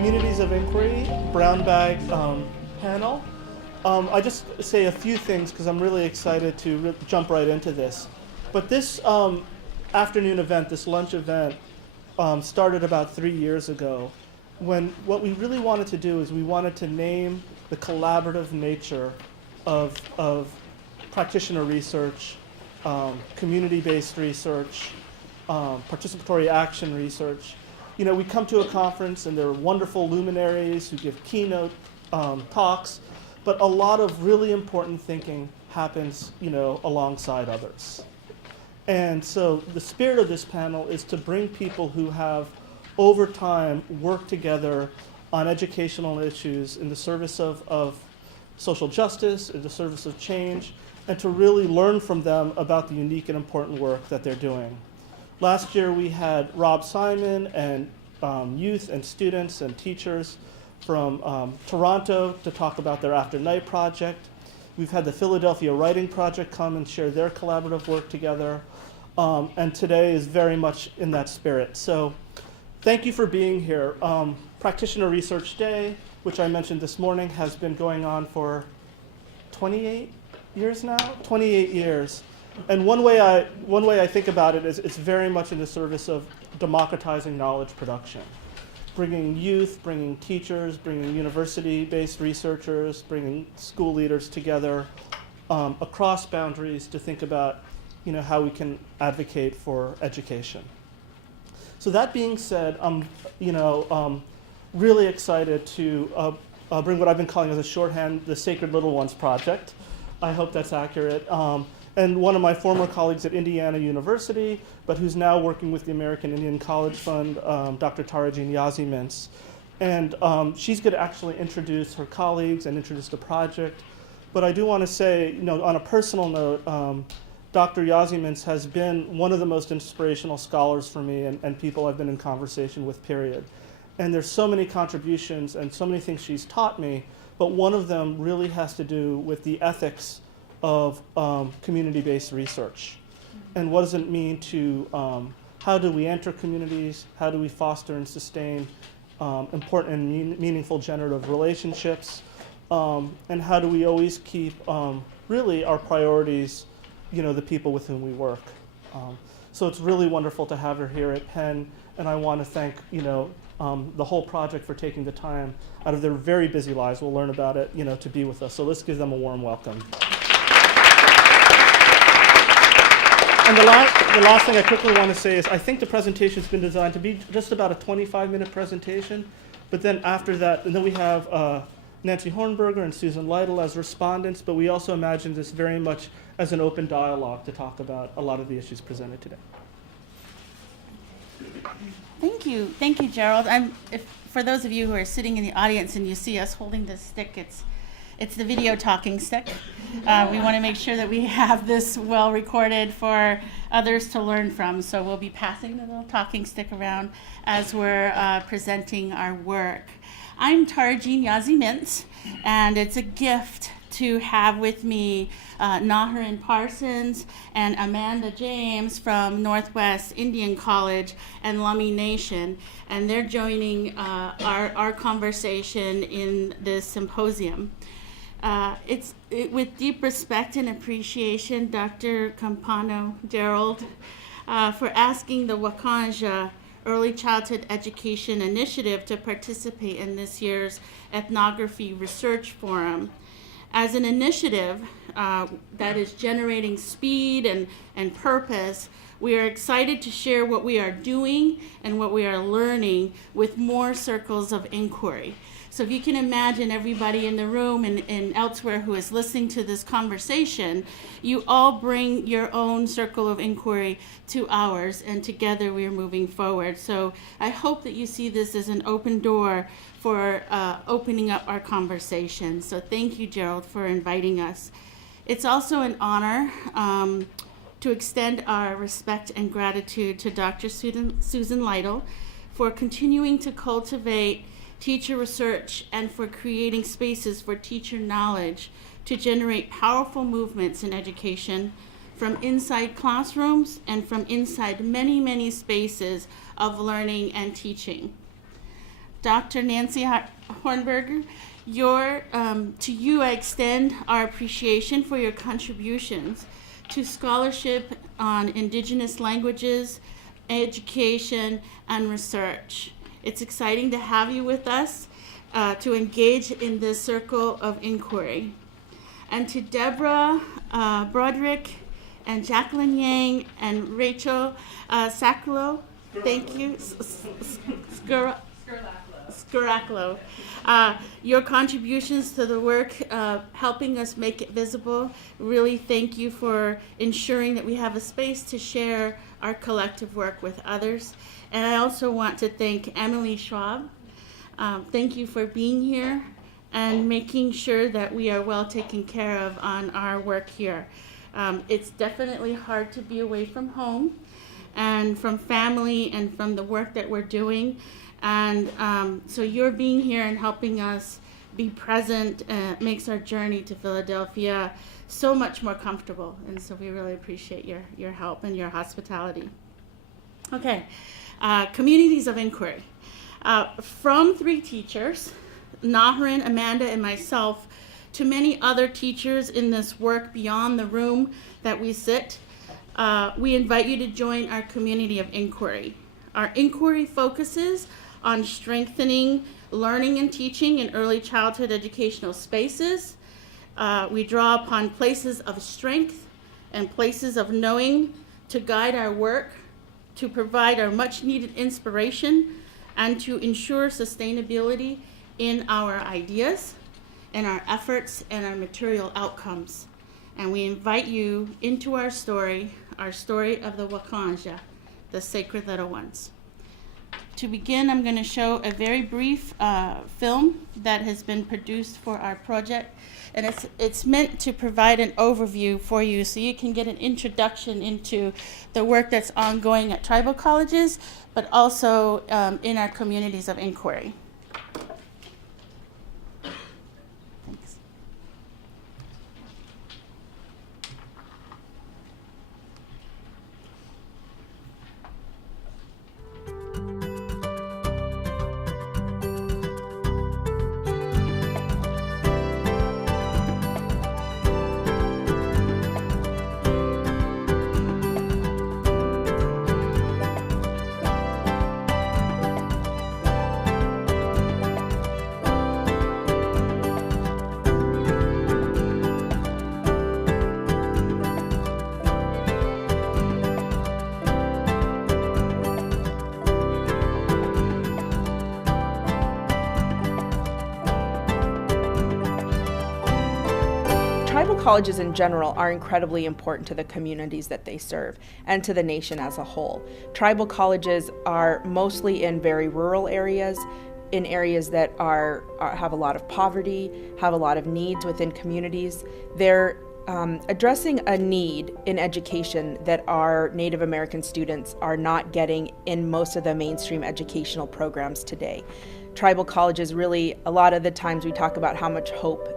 Communities of Inquiry Brown Bag panel. I just say a few things because I'm really excited to jump right into this. But this afternoon event, this lunch event, started about 3 years ago, when what we really wanted to do is we wanted to name the collaborative nature of practitioner research, community-based research, participatory action research. You know, we come to a conference and there are wonderful luminaries who give keynote talks, but a lot of really important thinking happens, you know, alongside others. And so the spirit of this panel is to bring people who have, over time, worked together on educational issues in the service of social justice, in the service of change, and to really learn from them about the unique and important work that they're doing. Last year we had Rob Simon and youth and students and teachers from Toronto to talk about their After Night project. We've had the Philadelphia Writing Project come and share their collaborative work together. And today is very much in that spirit. So thank you for being here. Practitioner Research Day, which I mentioned this morning, has been going on for 28 years now? 28 years. And one way I think about it is it's very much in the service of democratizing knowledge production. Bringing youth, bringing teachers, bringing university-based researchers, bringing school leaders together across boundaries to think about, you know, how we can advocate for education. So that being said, I'm really excited to bring what I've been calling as a shorthand, the Sacred Little Ones Project. I hope that's accurate. And one of my former colleagues at Indiana University, but who's now working with the American Indian College Fund, Dr. Tarajean Yazzie-Mintz. And she's going to actually introduce her colleagues and introduce the project. But I do want to say, you know, on a personal note, Dr. Yazzie-Mintz has been one of the most inspirational scholars for me and people I've been in conversation with, period. And there's so many contributions and so many things she's taught me, but one of them really has to do with the ethics of community-based research. And what does it mean to, how do we enter communities, how do we foster and sustain important and meaningful generative relationships, and how do we always keep really our priorities, you know, the people with whom we work. So it's really wonderful to have her here at Penn, and I want to thank, you know, the whole project for taking the time out of their very busy lives, we'll learn about it, you know, to be with us. So let's give them a warm welcome. And the last thing I quickly want to say is I think the presentation's been designed to be just about a 25-minute presentation, but then after that, and then we have Nancy Hornberger and Susan Lytle as respondents, but we also imagine this very much as an open dialogue to talk about a lot of the issues presented today. Thank you, Gerald. For those of you who are sitting in the audience and you see us holding this stick, it's the video talking stick. We want to make sure that we have this well recorded for others to learn from. So we'll be passing the little talking stick around as we're presenting our work. I'm Tarajean Yazzie-Mintz, and it's a gift to have with me Naharin Parsons and Amanda James from Northwest Indian College and Lummi Nation, and they're joining our conversation in this symposium. With deep respect and appreciation, Dr. Campano, Gerald, for asking the Wakanyeja Early Childhood Education Initiative to participate in this year's Ethnography Research Forum. As an initiative that is generating speed and purpose, we are excited to share what we are doing and what we are learning with more circles of inquiry. So if you can imagine everybody in the room and elsewhere who is listening to this conversation, you all bring your own circle of inquiry to ours, and together we are moving forward. So I hope that you see this as an open door for opening up our conversation. So thank you, Gerald, for inviting us. It's also an honor to extend our respect and gratitude to Dr. Susan Lytle for continuing to cultivate teacher research and for creating spaces for teacher knowledge to generate powerful movements in education from inside classrooms and from inside many, many spaces of learning and teaching. Dr. Nancy Hornberger, to you I extend our appreciation for your contributions to scholarship on Indigenous languages, education, and research. It's exciting to have you with us to engage in this circle of inquiry. And to Deborah Broderick and Jacqueline Yang and Rachel Saclo, thank you. Scaraclo. Your contributions to the work, helping us make it visible. Really thank you for ensuring that we have a space to share our collective work with others. And I also want to thank Emily Schwab. Thank you for being here and making sure that we are well taken care of on our work here. It's definitely hard to be away from home and from family and from the work that we're doing. And so your being here and helping us be present makes our journey to Philadelphia so much more comfortable. And so we really appreciate your help and your hospitality. Okay, communities of inquiry. From 3 teachers, Nahrin, Amanda, and myself, to many other teachers in this work beyond the room that we sit, we invite you to join our community of inquiry. Our inquiry focuses on strengthening learning and teaching in early childhood educational spaces. We draw upon places of strength and places of knowing to guide our work, to provide our much needed inspiration, and to ensure sustainability in our ideas and our efforts and our material outcomes. And we invite you into our story of the Wakanyeja, the sacred little ones. To begin, I'm going to show a very brief film that has been produced for our project, and it's meant to provide an overview for you so you can get an introduction into the work that's ongoing at tribal colleges, but also in our communities of inquiry. Thanks. Tribal colleges in general are incredibly important to the communities that they serve and to the nation as a whole. Tribal colleges are mostly in very rural areas, in areas that have a lot of poverty, have a lot of needs within communities. They're addressing a need in education that our Native American students are not getting in most of the mainstream educational programs today. Tribal colleges really, a lot of the times we talk about how much hope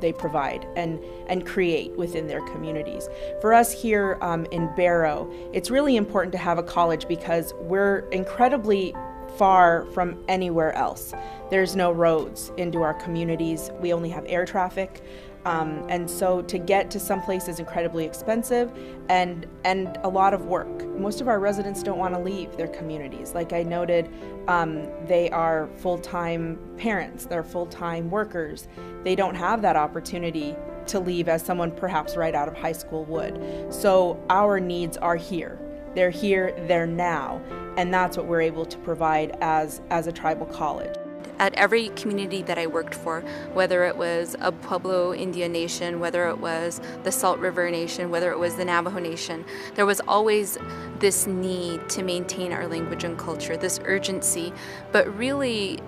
they provide and create within their communities. For us here in Barrow, it's really important to have a college because we're incredibly far from anywhere else. There's no roads into our communities. We only have air traffic. And so to get to some place is incredibly expensive and a lot of work. Most of our residents don't want to leave their communities. Like I noted, they are full-time parents, they're full-time workers. They don't have that opportunity to leave as someone perhaps right out of high school would. So our needs are here. They're here, they're now, and that's what we're able to provide as a tribal college. At every community that I worked for, whether it was a Pueblo Indian Nation, whether it was the Salt River Nation, whether it was the Navajo Nation, there was always this need to maintain our language and culture, this urgency, but really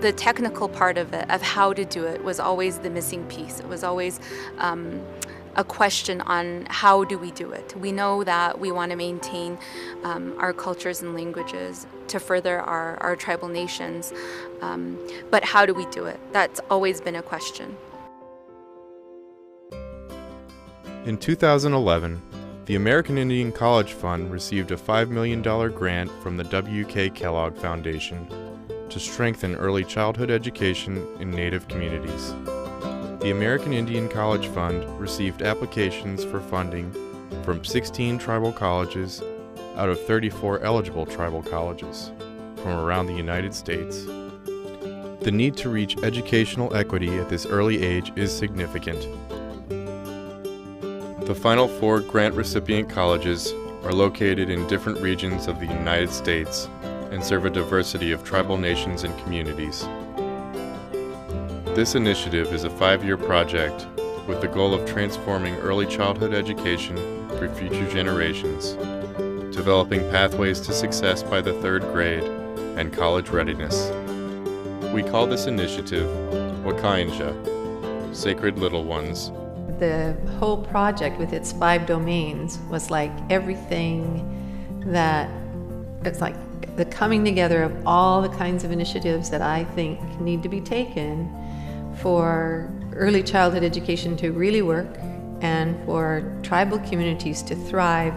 the technical part of it, of how to do it, was always the missing piece. It was always a question on how do we do it. We know that we want to maintain our cultures and languages to further our tribal nations, but how do we do it? That's always been a question. In 2011, the American Indian College Fund received a $5 million grant from the W.K. Kellogg Foundation to strengthen early childhood education in Native communities. The American Indian College Fund received applications for funding from 16 tribal colleges out of 34 eligible tribal colleges from around the United States. The need to reach educational equity at this early age is significant. The final 4 grant recipient colleges are located in different regions of the United States and serve a diversity of tribal nations and communities. This initiative is a 5-year project with the goal of transforming early childhood education for future generations, developing pathways to success by the 3rd grade, and college readiness. We call this initiative Wakanyeja, Sacred Little Ones. The whole project with its 5 domains was like everything that, it's like the coming together of all the kinds of initiatives that I think need to be taken for early childhood education to really work and for tribal communities to thrive,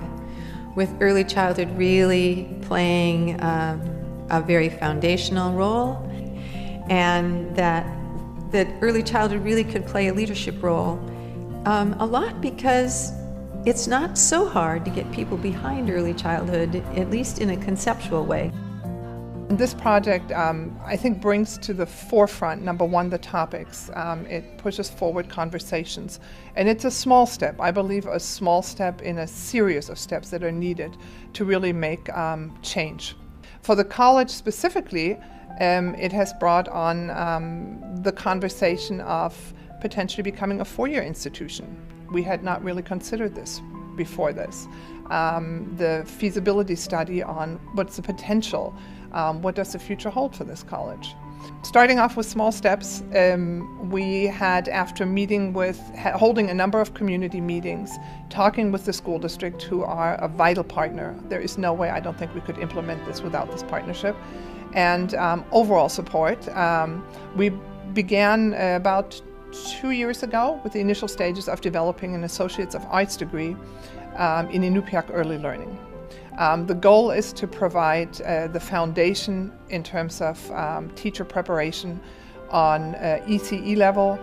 with early childhood really playing a very foundational role, and that early childhood really could play a leadership role a lot, because it's not so hard to get people behind early childhood, at least in a conceptual way. This project, I think, brings to the forefront, number one, the topics. It pushes forward conversations. And it's a small step, I believe a small step in a series of steps that are needed to really make change. For the college specifically, it has brought on the conversation of potentially becoming a 4-year institution. We had not really considered this before this. The feasibility study on what's the potential, what does the future hold for this college. Starting off with small steps, we had, after holding a number of community meetings, talking with the school district, who are a vital partner. There is no way, I don't think we could implement this without this partnership, and overall support. We began about 2 years ago with the initial stages of developing an Associates of Arts degree in Inupiaq early learning. The goal is to provide the foundation in terms of teacher preparation on ECE level.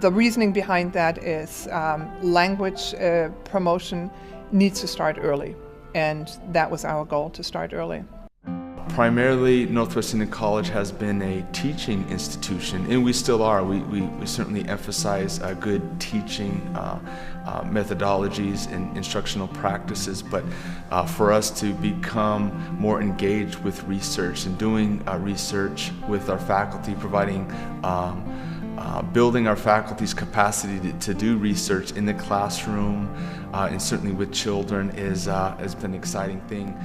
The reasoning behind that is language promotion needs to start early, and that was our goal, to start early. Primarily, Northwestern College has been a teaching institution, and we still are. We certainly emphasize good teaching methodologies and instructional practices, but for us to become more engaged with research and doing research with our faculty, providing building our faculty's capacity to do research in the classroom and certainly with children has been an exciting thing.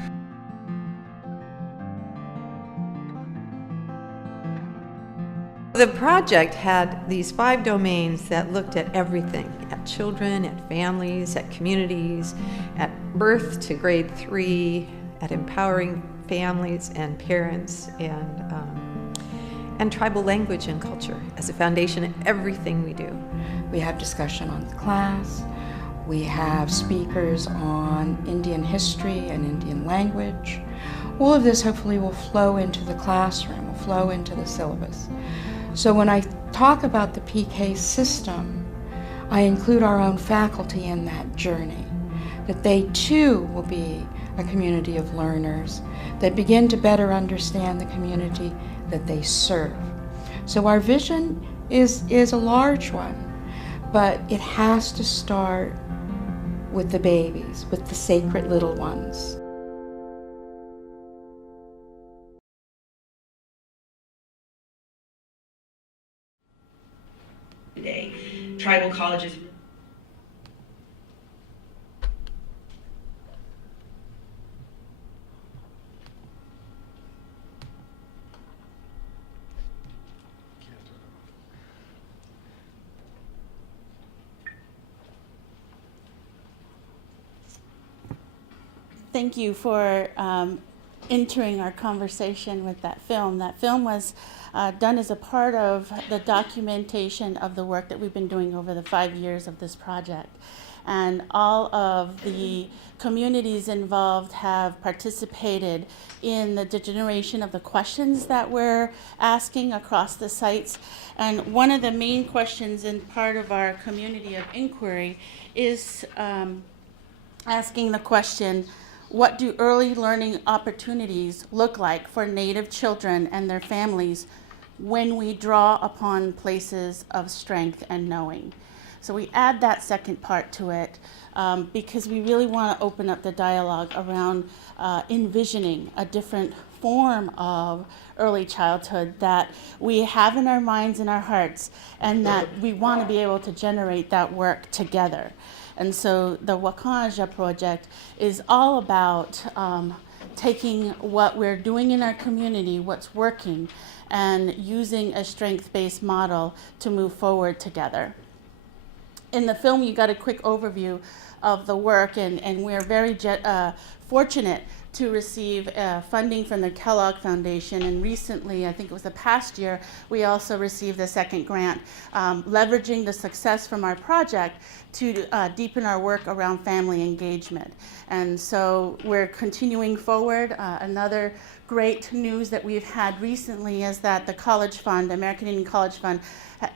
The project had these 5 domains that looked at everything, at children, at families, at communities, at birth to grade 3, at empowering families and parents, and tribal language and culture as a foundation of everything we do. We have discussion on the class. We have speakers on Indian history and Indian language. All of this hopefully will flow into the classroom, will flow into the syllabus. So when I talk about the PK system, I include our own faculty in that journey, that they too will be a community of learners that begin to better understand the community that they serve. So our vision is a large one, but it has to start with the babies, with the sacred little ones. Today, tribal colleges. Thank you for entering our conversation with that film. That film was done as a part of the documentation of the work that we've been doing over the 5 years of this project. and all of the communities involved have participated in the generation of the questions that we're asking across the sites. And one of the main questions in part of our community of inquiry is asking the question, what do early learning opportunities look like for Native children and their families when we draw upon places of strength and knowing? So we add that second part to it because we really want to open up the dialogue around envisioning a different form of early childhood that we have in our minds and our hearts, and that we want to be able to generate that work together. And so the Wakanyeja project is all about taking what we're doing in our community, what's working, and using a strength-based model to move forward together. In the film, you got a quick overview of the work, and we're very fortunate to receive funding from the Kellogg Foundation. And recently, I think it was the past year, we also received the second grant, leveraging the success from our project to deepen our work around family engagement. And so we're continuing forward. Another great news that we've had recently is that the College Fund, the American Indian College Fund,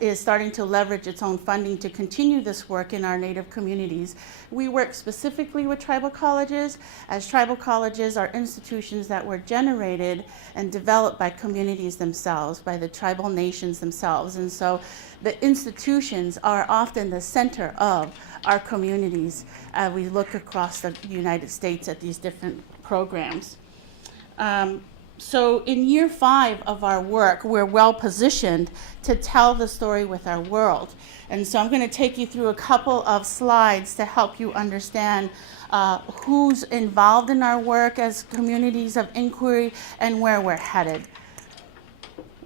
is starting to leverage its own funding to continue this work in our Native communities. We work specifically with tribal colleges, as tribal colleges are institutions that were generated and developed by communities themselves, by the tribal nations themselves. And so the institutions are often the center of our communities. We look across the United States at these different programs. So in year 5 of our work, we're well positioned to tell the story with our world. And so I'm going to take you through a couple of slides to help you understand who's involved in our work as communities of inquiry and where we're headed.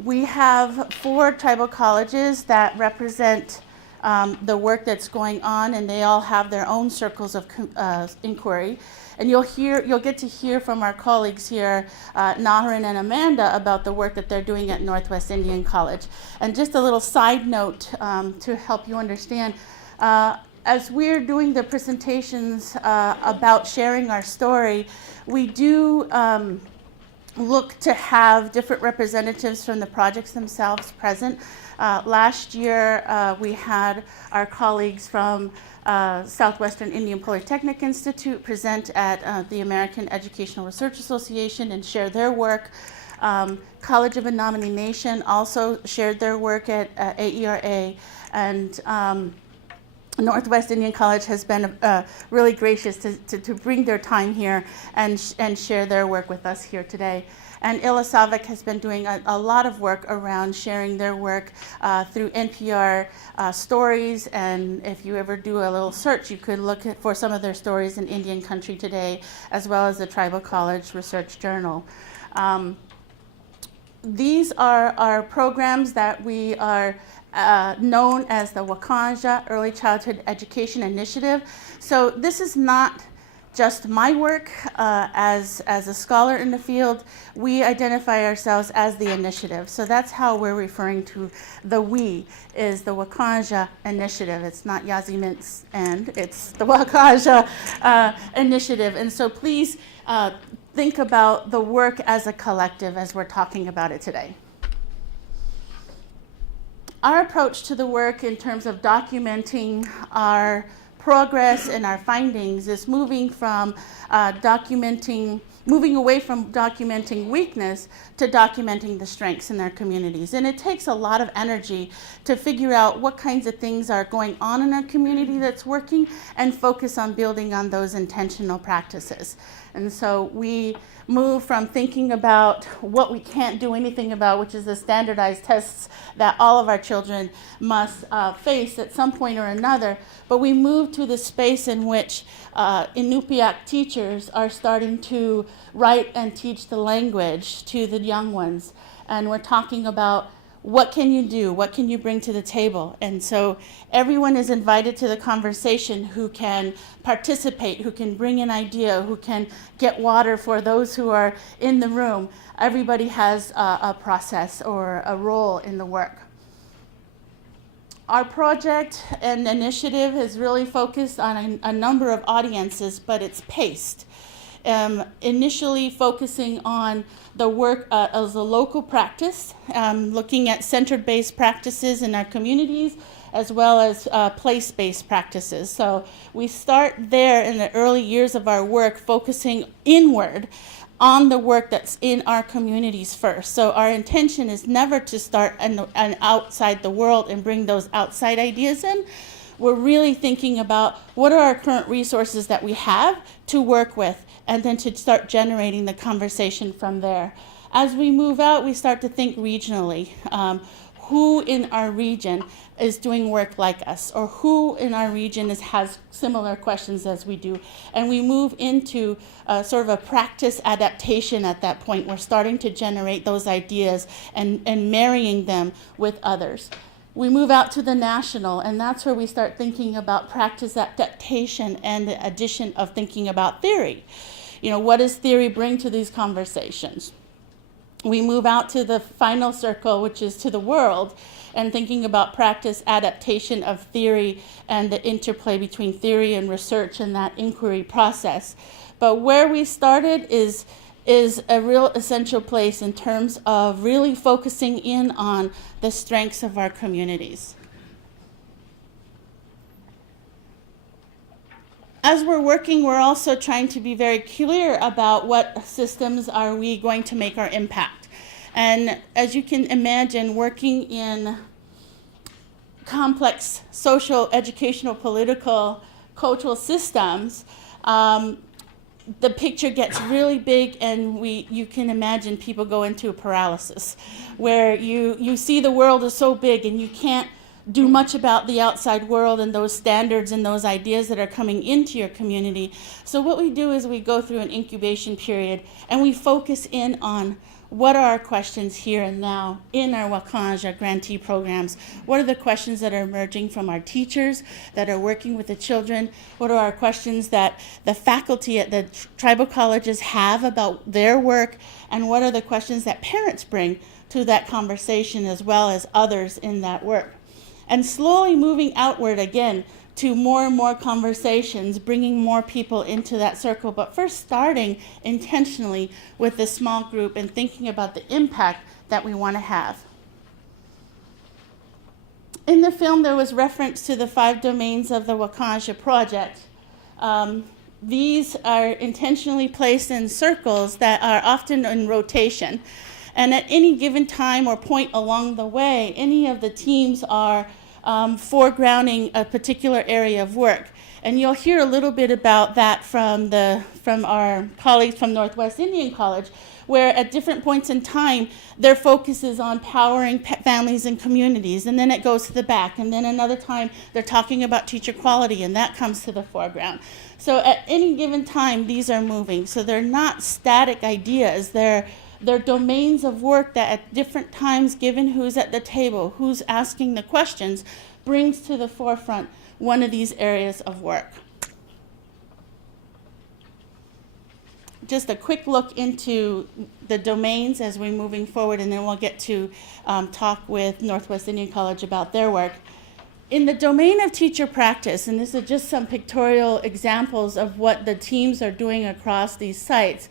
We have 4 tribal colleges that represent the work that's going on, and they all have their own circles of inquiry. And you'll get to hear from our colleagues here, Naharin and Amanda, about the work that they're doing at Northwest Indian College. And just a little side note to help you understand, as we're doing the presentations about sharing our story, we do look to have different representatives from the projects themselves present. Last year, we had our colleagues from Southwestern Indian Polytechnic Institute present at the American Educational Research Association and share their work. College of Menominee Nation also shared their work at AERA, and Northwest Indian College has been really gracious to bring their time here and share their work with us here today. And Ilisavik has been doing a lot of work around sharing their work through NPR stories. And if you ever do a little search, you could look for some of their stories in Indian Country Today, as well as the Tribal College Research Journal. These are our programs that we are known as the Wakanyeja Early Childhood Education Initiative. So this is not just my work as a scholar in the field. We identify ourselves as the initiative. So that's how we're referring to the we, is the Wakanyeja initiative. It's not Yazzie-Mintz and it's the Wakanyeja initiative. And so please think about the work as a collective as we're talking about it today. Our approach to the work in terms of documenting our progress and our findings is moving away from documenting weakness to documenting the strengths in their communities. And it takes a lot of energy to figure out what kinds of things are going on in our community that's working and focus on building on those intentional practices. And so we move from thinking about what we can't do anything about, which is the standardized tests that all of our children must face at some point or another, but we move to the space in which Inupiaq teachers are starting to write and teach the language to the young ones. And we're talking about what can you do? What can you bring to the table? And so everyone is invited to the conversation who can participate, who can bring an idea, who can get water for those who are in the room. Everybody has a process or a role in the work. Our project and initiative is really focused on a number of audiences, but it's paced. Initially focusing on the work as a local practice, looking at center-based practices in our communities, as well as place-based practices. So we start there in the early years of our work, focusing inward on the work that's in our communities first. So our intention is never to start outside the world and bring those outside ideas in. We're really thinking about what are our current resources that we have to work with, and then to start generating the conversation from there. As we move out, we start to think regionally. Who in our region is doing work like us, or who in our region has similar questions as we do. And we move into sort of a practice adaptation at that point. We're starting to generate those ideas and marrying them with others. We move out to the national, and that's where we start thinking about practice adaptation and the addition of thinking about theory. You know, what does theory bring to these conversations? We move out to the final circle, which is to the world, and thinking about practice adaptation of theory and the interplay between theory and research and that inquiry process. But where we started is a real essential place in terms of really focusing in on the strengths of our communities. As we're working, we're also trying to be very clear about what systems are we going to make our impact. And as you can imagine, working in complex social, educational, political, cultural systems, the picture gets really big, and you can imagine people go into a paralysis where you see the world is so big and you can't do much about the outside world and those standards and those ideas that are coming into your community. So what we do is we go through an incubation period, and we focus in on what are our questions here and now in our Wakanyeja grantee programs. What are the questions that are emerging from our teachers that are working with the children? What are our questions that the faculty at the tribal colleges have about their work? And what are the questions that parents bring to that conversation, as well as others in that work? And slowly moving outward again to more and more conversations, bringing more people into that circle, but first starting intentionally with a small group and thinking about the impact that we want to have. In the film, there was reference to the 5 domains of the Wakanyeja project. These are intentionally placed in circles that are often in rotation. And at any given time or point along the way, any of the teams are foregrounding a particular area of work. And you'll hear a little bit about that from our colleagues from Northwest Indian College, where at different points in time, their focus is on powering families and communities, and then it goes to the back, and then another time they're talking about teacher quality, and that comes to the foreground. So at any given time, these are moving. So they're not static ideas. They're domains of work that at different times, given who's at the table, who's asking the questions, brings to the forefront one of these areas of work. Just a quick look into the domains as we're moving forward, and then we'll get to talk with Northwest Indian College about their work. In the domain of teacher practice, and this is just some pictorial examples of what the teams are doing across these sites.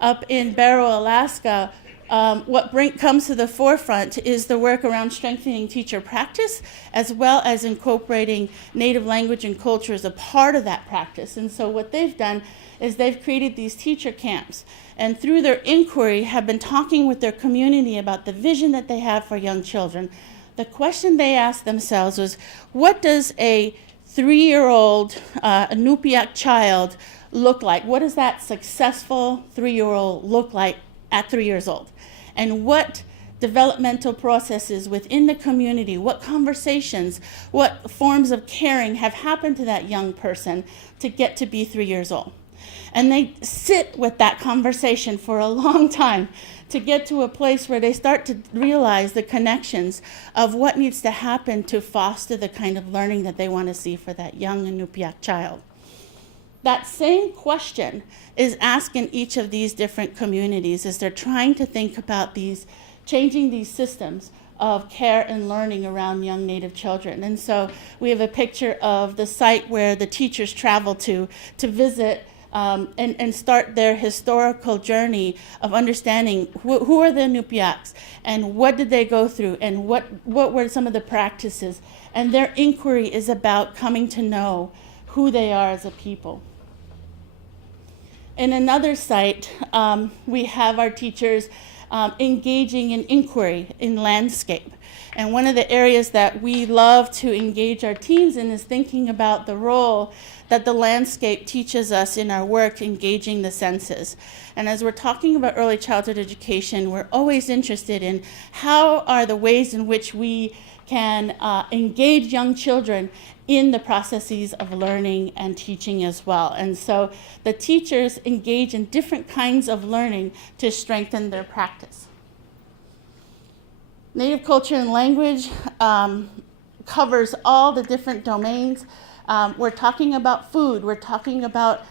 Up in Barrow, Alaska, what comes to the forefront is the work around strengthening teacher practice, as well as incorporating native language and culture as a part of that practice. And so what they've done is they've created these teacher camps, and through their inquiry have been talking with their community about the vision that they have for young children. The question they asked themselves was, what does a 3-year-old Inupiaq child look like? What does that successful 3-year-old look like at 3 years old? And what developmental processes within the community, what conversations, what forms of caring have happened to that young person to get to be 3 years old? And they sit with that conversation for a long time to get to a place where they start to realize the connections of what needs to happen to foster the kind of learning that they want to see for that young Inupiaq child. That same question is asked in each of these different communities as they're trying to think about these changing these systems of care and learning around young Native children. And so we have a picture of the site where the teachers travel to visit and start their historical journey of understanding who are the Inupiats and what did they go through and what were some of the practices. And their inquiry is about coming to know who they are as a people. In another site, we have our teachers engaging in inquiry in landscape. And one of the areas that we love to engage our teams in is thinking about the role that the landscape teaches us in our work engaging the senses. And as we're talking about early childhood education, we're always interested in how are the ways in which we can engage young children in the processes of learning and teaching as well. And so the teachers engage in different kinds of learning to strengthen their practice. Native culture and language covers all the different domains. We're talking about food, we're talking about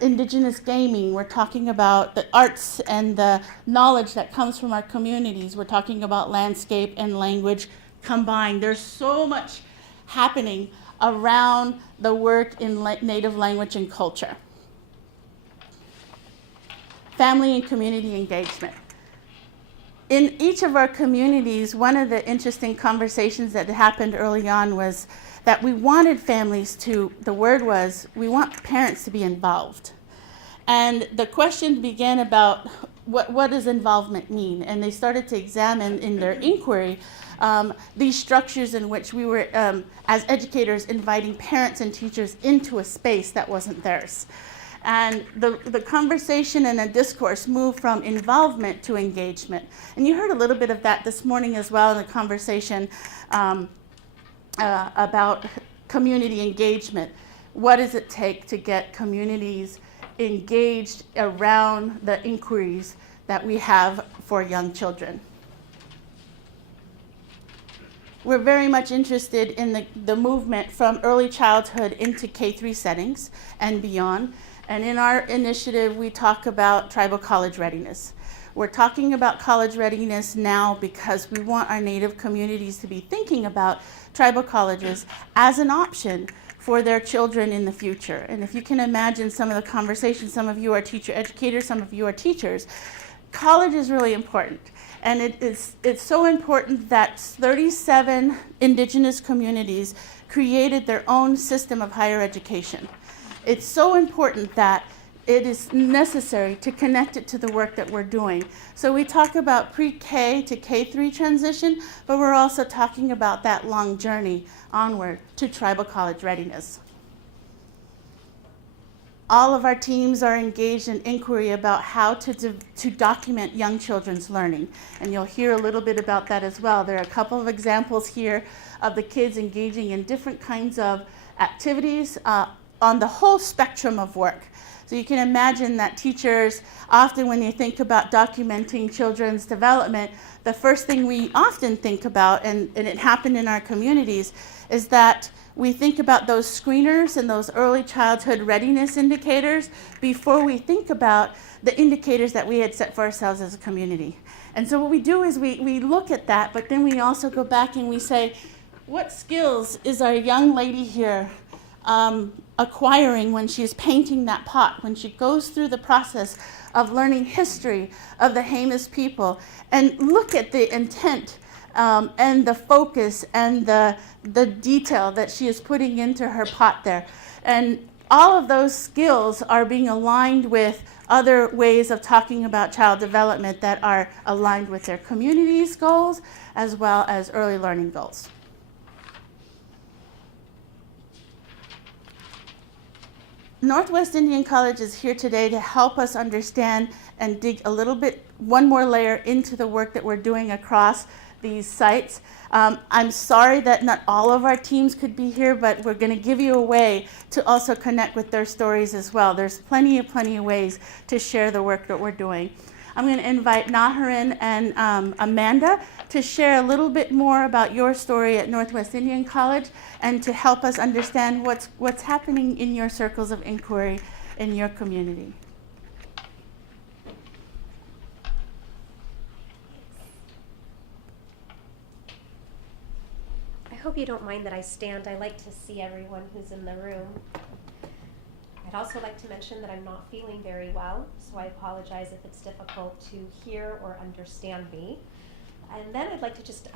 indigenous gaming, we're talking about the arts and the knowledge that comes from our communities, we're talking about landscape and language combined. There's so much happening around the work in Native language and culture. Family and community engagement. In each of our communities, one of the interesting conversations that happened early on was that we wanted families to, the word was, we want parents to be involved. And the question began about what does involvement mean? And they started to examine in their inquiry these structures in which we were, as educators, inviting parents and teachers into a space that wasn't theirs. And the conversation and the discourse moved from involvement to engagement. And you heard a little bit of that this morning as well in the conversation about community engagement. What does it take to get communities engaged around the inquiries that we have for young children? We're very much interested in the movement from early childhood into K-3 settings and beyond. And in our initiative, we talk about tribal college readiness. We're talking about college readiness now because we want our Native communities to be thinking about tribal colleges as an option for their children in the future. And if you can imagine some of the conversations, some of you are teacher educators, some of you are teachers, college is really important. And it's so important that 37 indigenous communities created their own system of higher education. It's so important that it is necessary to connect it to the work that we're doing. So we talk about pre-K to K-3 transition, but we're also talking about that long journey onward to tribal college readiness. All of our teams are engaged in inquiry about how to document young children's learning. And you'll hear a little bit about that as well. There are a couple of examples here of the kids engaging in different kinds of activities on the whole spectrum of work. So you can imagine that teachers, often when you think about documenting children's development, the first thing we often think about, and it happened in our communities, is that we think about those screeners and those early childhood readiness indicators before we think about the indicators that we had set for ourselves as a community. And so what we do is we look at that, but then we also go back and we say, what skills is our young lady here acquiring when she's painting that pot, when she goes through the process of learning history of the Jemez people, and look at the intent and the focus and the detail that she is putting into her pot there. And all of those skills are being aligned with other ways of talking about child development that are aligned with their community's goals as well as early learning goals. Northwest Indian College is here today to help us understand and dig a little bit, one more layer into the work that we're doing across these sites. I'm sorry that not all of our teams could be here, but we're going to give you a way to also connect with their stories as well. There's plenty of ways to share the work that we're doing. I'm going to invite Naharin and Amanda to share a little bit more about your story at Northwest Indian College and to help us understand what's happening in your circles of inquiry in your community. hope you don't mind that I stand. I like to see everyone who's in the room. I'd also like to mention that I'm not feeling very well, so I apologize if it's difficult to hear or understand me. And then I'd like to just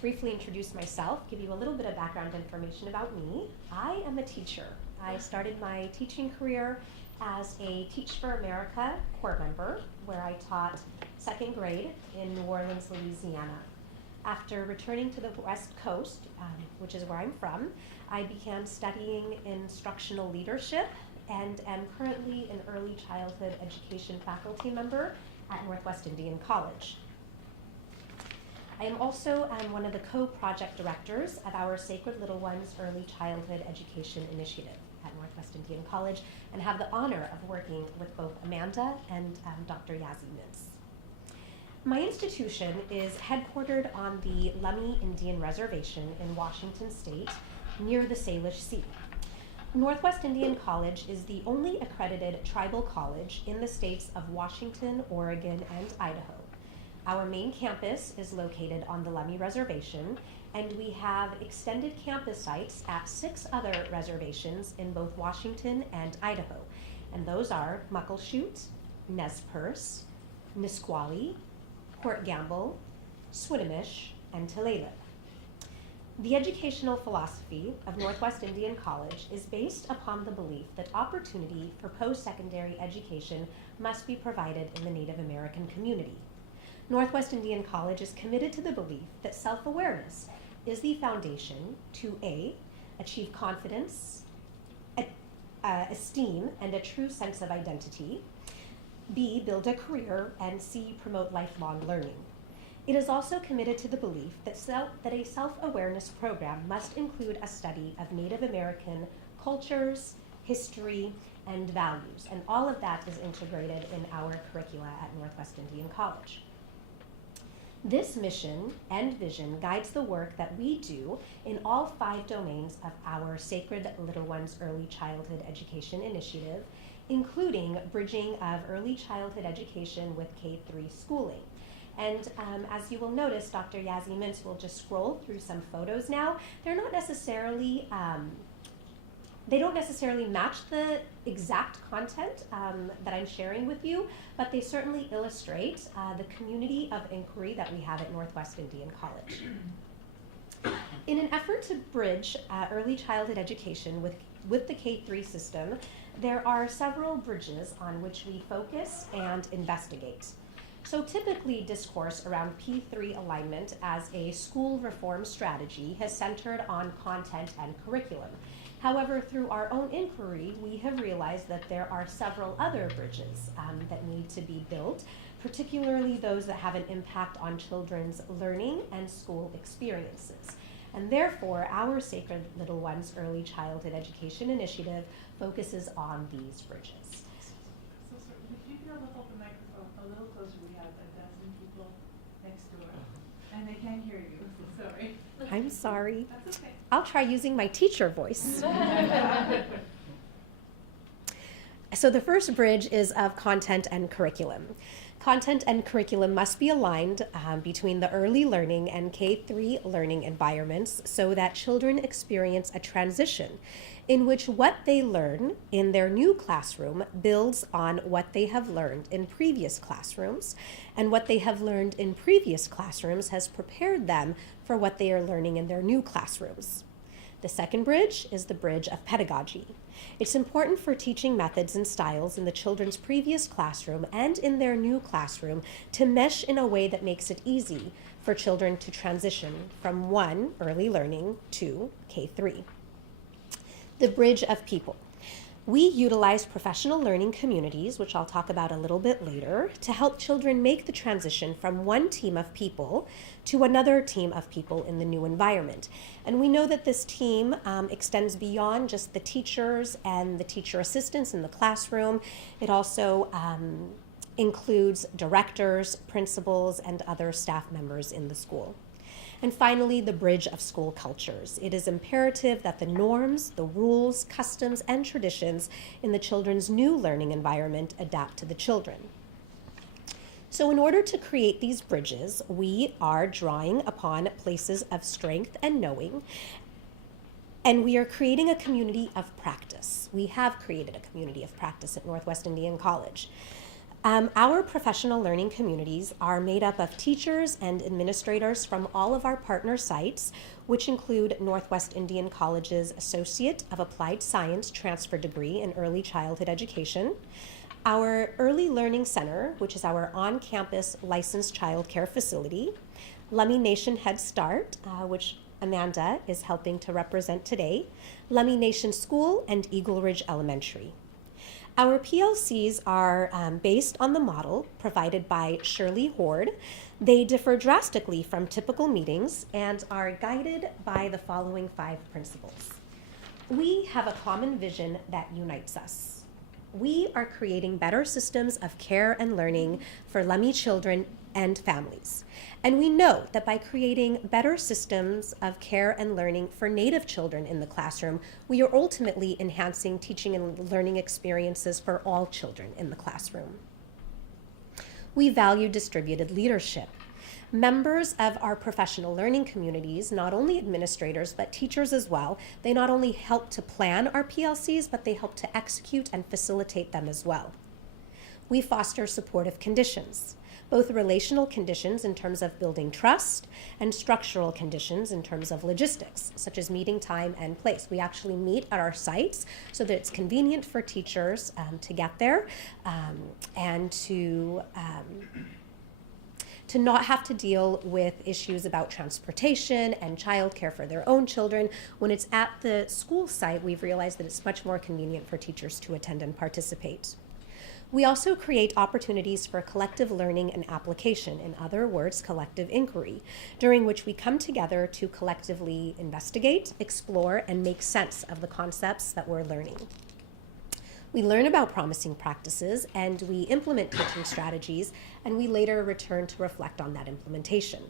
briefly introduce myself, give you a little bit of background information about me. I am a teacher. I started my teaching career as a Teach for America Corps member, where I taught second grade in New Orleans, Louisiana. After returning to the West Coast, which is where I'm from, I began studying instructional leadership and am currently an early childhood education faculty member at Northwest Indian College. I am also one of the co-project directors of our Sacred Little Ones Early Childhood Education Initiative at Northwest Indian College, and have the honor of working with both Amanda and Dr. Yazzie-Mintz. My institution is headquartered on the Lummi Indian Reservation in Washington State, near the Salish Sea. Northwest Indian College is the only accredited tribal college in the states of Washington, Oregon, and Idaho. Our main campus is located on the Lummi Reservation, and we have extended campus sites at 6 other reservations in both Washington and Idaho. And those are Muckleshoot, Nez Perce, Nisqually, Port Gamble, Swinomish, and Tulalip. The educational philosophy of Northwest Indian College is based upon the belief that opportunity for post-secondary education must be provided in the Native American community. Northwest Indian College is committed to the belief that self-awareness is the foundation to A, achieve confidence, esteem, and a true sense of identity, B, build a career, and C, promote lifelong learning. It is also committed to the belief that a self-awareness program must include a study of Native American cultures, history, and values, and all of that is integrated in our curricula at Northwest Indian College. This mission and vision guides the work that we do in all 5 domains of our Sacred Little Ones Early Childhood Education Initiative, including bridging of early childhood education with K-3 schooling. And as you will notice, Dr. Yazzie-Mintz will just scroll through some photos now. They're not necessarily they don't necessarily match the exact content that I'm sharing with you, but they certainly illustrate the community of inquiry that we have at Northwest Indian College. In an effort to bridge early childhood education with the K-3 system, there are several bridges on which we focus and investigate. So typically discourse around P3 alignment as a school reform strategy has centered on content and curriculum. However, through our own inquiry, we have realized that there are several other bridges that need to be built, particularly those that have an impact on children's learning and school experiences. And therefore, our Sacred Little Ones Early Childhood Education Initiative focuses on these bridges. So, sir, would you be able to hold the microphone a little closer? We have 12 people next door, and they can't hear you. Sorry. I'm sorry. That's okay. I'll try using my teacher voice. So the first bridge is of content and curriculum. Content and curriculum must be aligned between the early learning and K-3 learning environments so that children experience a transition in which what they learn in their new classroom builds on what they have learned in previous classrooms, and what they have learned in previous classrooms has prepared them for what they are learning in their new classrooms. The second bridge is the bridge of pedagogy. It's important for teaching methods and styles in the children's previous classroom and in their new classroom to mesh in a way that makes it easy for children to transition from one, early learning, to K-3. The bridge of people. We utilize professional learning communities, which I'll talk about a little bit later, to help children make the transition from one team of people to another team of people in the new environment. And we know that this team extends beyond just the teachers and the teacher assistants in the classroom. It also includes directors, principals, and other staff members in the school. And finally, the bridge of school cultures. It is imperative that the norms, the rules, customs, and traditions in the children's new learning environment adapt to the children. So in order to create these bridges, we are drawing upon places of strength and knowing, and we are creating a community of practice. We have created a community of practice at Northwest Indian College. Our professional learning communities are made up of teachers and administrators from all of our partner sites, which include Northwest Indian College's Associate of Applied Science Transfer Degree in Early Childhood Education, our Early Learning Center, which is our on-campus licensed child care facility, Lummi Nation Head Start, which Amanda is helping to represent today, Lummi Nation School, and Eagle Ridge Elementary. Our PLCs are based on the model provided by Shirley Horde. They differ drastically from typical meetings and are guided by the following 5 principles. We have a common vision that unites us. We are creating better systems of care and learning for Lummi children and families. And we know that by creating better systems of care and learning for Native children in the classroom, we are ultimately enhancing teaching and learning experiences for all children in the classroom. We value distributed leadership. Members of our professional learning communities, not only administrators, but teachers as well, they not only help to plan our PLCs, but they help to execute and facilitate them as well. We foster supportive conditions, both relational conditions in terms of building trust and structural conditions in terms of logistics, such as meeting time and place. We actually meet at our sites so that it's convenient for teachers to get there and to not have to deal with issues about transportation and childcare for their own children. When it's at the school site, we've realized that it's much more convenient for teachers to attend and participate. We also create opportunities for collective learning and application, in other words, collective inquiry, during which we come together to collectively investigate, explore, and make sense of the concepts that we're learning. We learn about promising practices and we implement teaching strategies, and we later return to reflect on that implementation.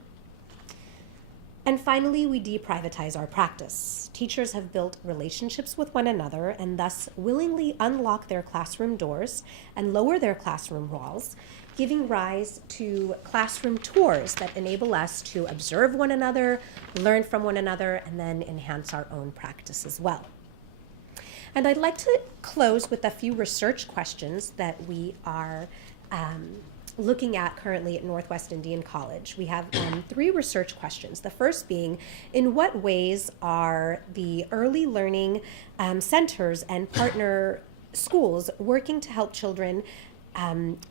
And finally, we deprivatize our practice. Teachers have built relationships with one another and thus willingly unlock their classroom doors and lower their classroom walls, giving rise to classroom tours that enable us to observe one another, learn from one another, and then enhance our own practice as well. And I'd like to close with a few research questions that we are looking at currently at Northwest Indian College. We have 3 research questions. The first being, in what ways are the early learning centers and partner schools working to help children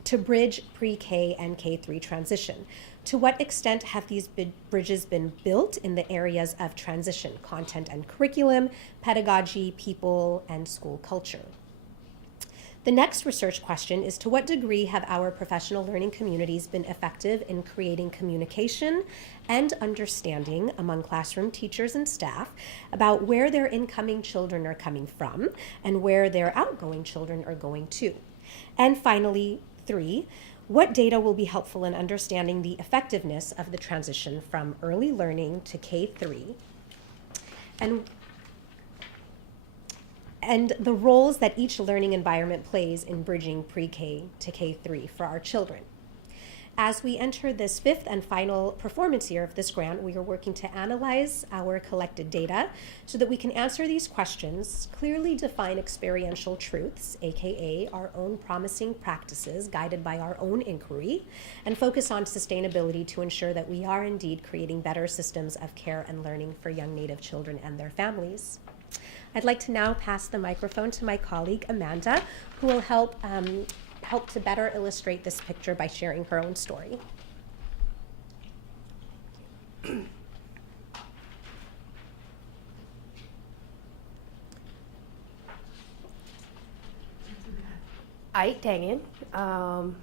to bridge pre-K and K-3 transition? To what extent have these bridges been built in the areas of transition, content and curriculum, pedagogy, people, and school culture? The next research question is, to what degree have our professional learning communities been effective in creating communication and understanding among classroom teachers and staff about where their incoming children are coming from and where their outgoing children are going to? And finally, 3, what data will be helpful in understanding the effectiveness of the transition from early learning to K-3 and the roles that each learning environment plays in bridging pre-K to K-3 for our children? As we enter this 5th and final performance year of this grant, we are working to analyze our collected data so that we can answer these questions, clearly define experiential truths, aka our own promising practices guided by our own inquiry, and focus on sustainability to ensure that we are indeed creating better systems of care and learning for young Native children and their families. I'd like to now pass the microphone to my colleague, Amanda, who will help to better illustrate this picture by sharing her own story. Ai Tangen, Naut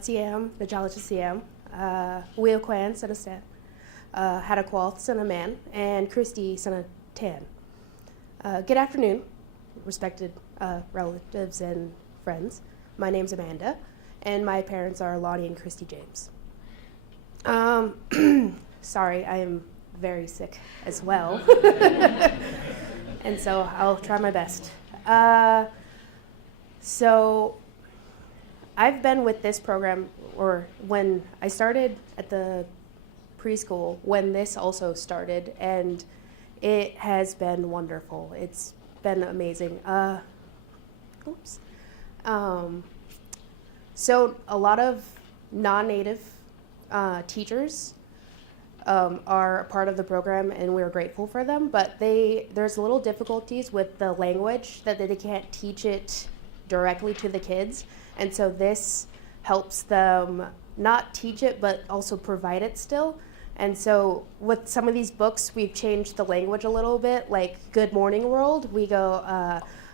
CM, the Jalaja CM, Will Quan, son of Seth, Hadaqual, son of Man, and Christy, son of Tan. Good afternoon, respected relatives and friends. My name's Amanda, and my parents are Lonnie and Christy James. Sorry, I am very sick as well, and so I'll try my best. So I've been with this program, or when I started at the preschool, when this also started, and it has been wonderful. It's been amazing. Oops. So a lot of non-native teachers are a part of the program, and we're grateful for them, but there's little difficulties with the language that they can't teach it directly to the kids, and so this helps them not teach it but also provide it still. And so with some of these books, we've changed the language a little bit, like Good Morning World, we go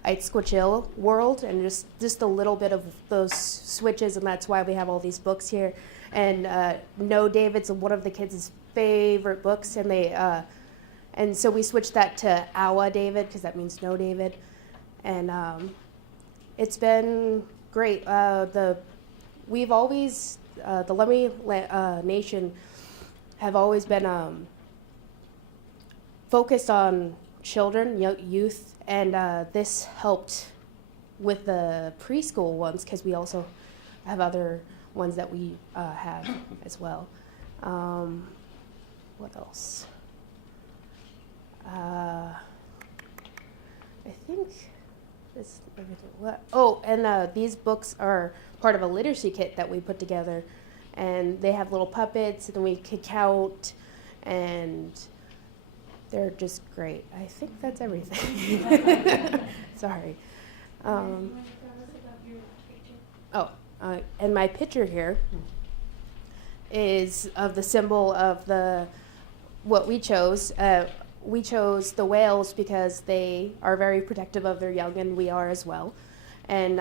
Squatchil World, and just a little bit of those switches, and that's why we have all these books here. And No David's one of the kids' favorite books, and so we switched that to Awa David, because that means No David. And it's been great. We've always, the Lummi Nation have always been focused on children, youth, and this helped with the preschool ones, because we also have other ones that we have as well. What else? I think that's everything. Oh, and these books are part of a literacy kit that we put together, and they have little puppets, and we can count, and they're just great. I think that's everything. Sorry. And my picture here is of the symbol of what we chose. We chose the whales because they are very protective of their young, and we are as well. And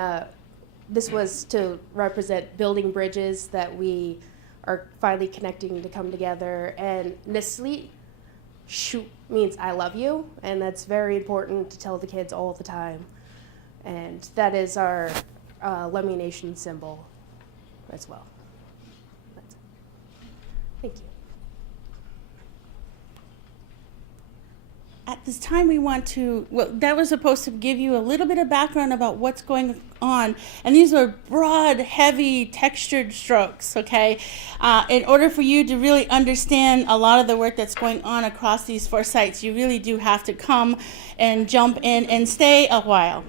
this was to represent building bridges that we are finally connecting to come together. And Nesli Shu means I love you, and that's very important to tell the kids all the time. And that is our Lummi Nation symbol as well. That's it. Thank you. At this time, we want to, that was supposed to give you a little bit of background about what's going on. And these are broad, heavy, textured strokes, okay? In order for you to really understand a lot of the work that's going on across these 4 sites, you really do have to come and jump in and stay a while.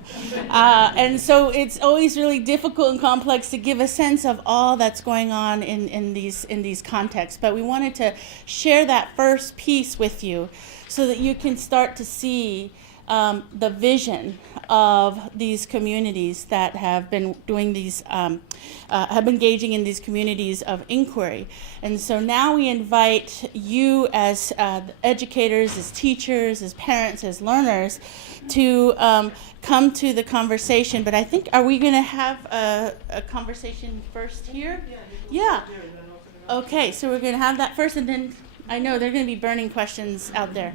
And so it's always really difficult and complex to give a sense of all that's going on in these contexts. But we wanted to share that first piece with you, so that you can start to see the vision of these communities that have been doing these, have been engaging in these communities of inquiry. And so now we invite you as educators, as teachers, as parents, as learners to come to the conversation. But I think, are we going to have a conversation first here? Yeah. Okay, so we're going to have that first, and then I know there are going to be burning questions out there.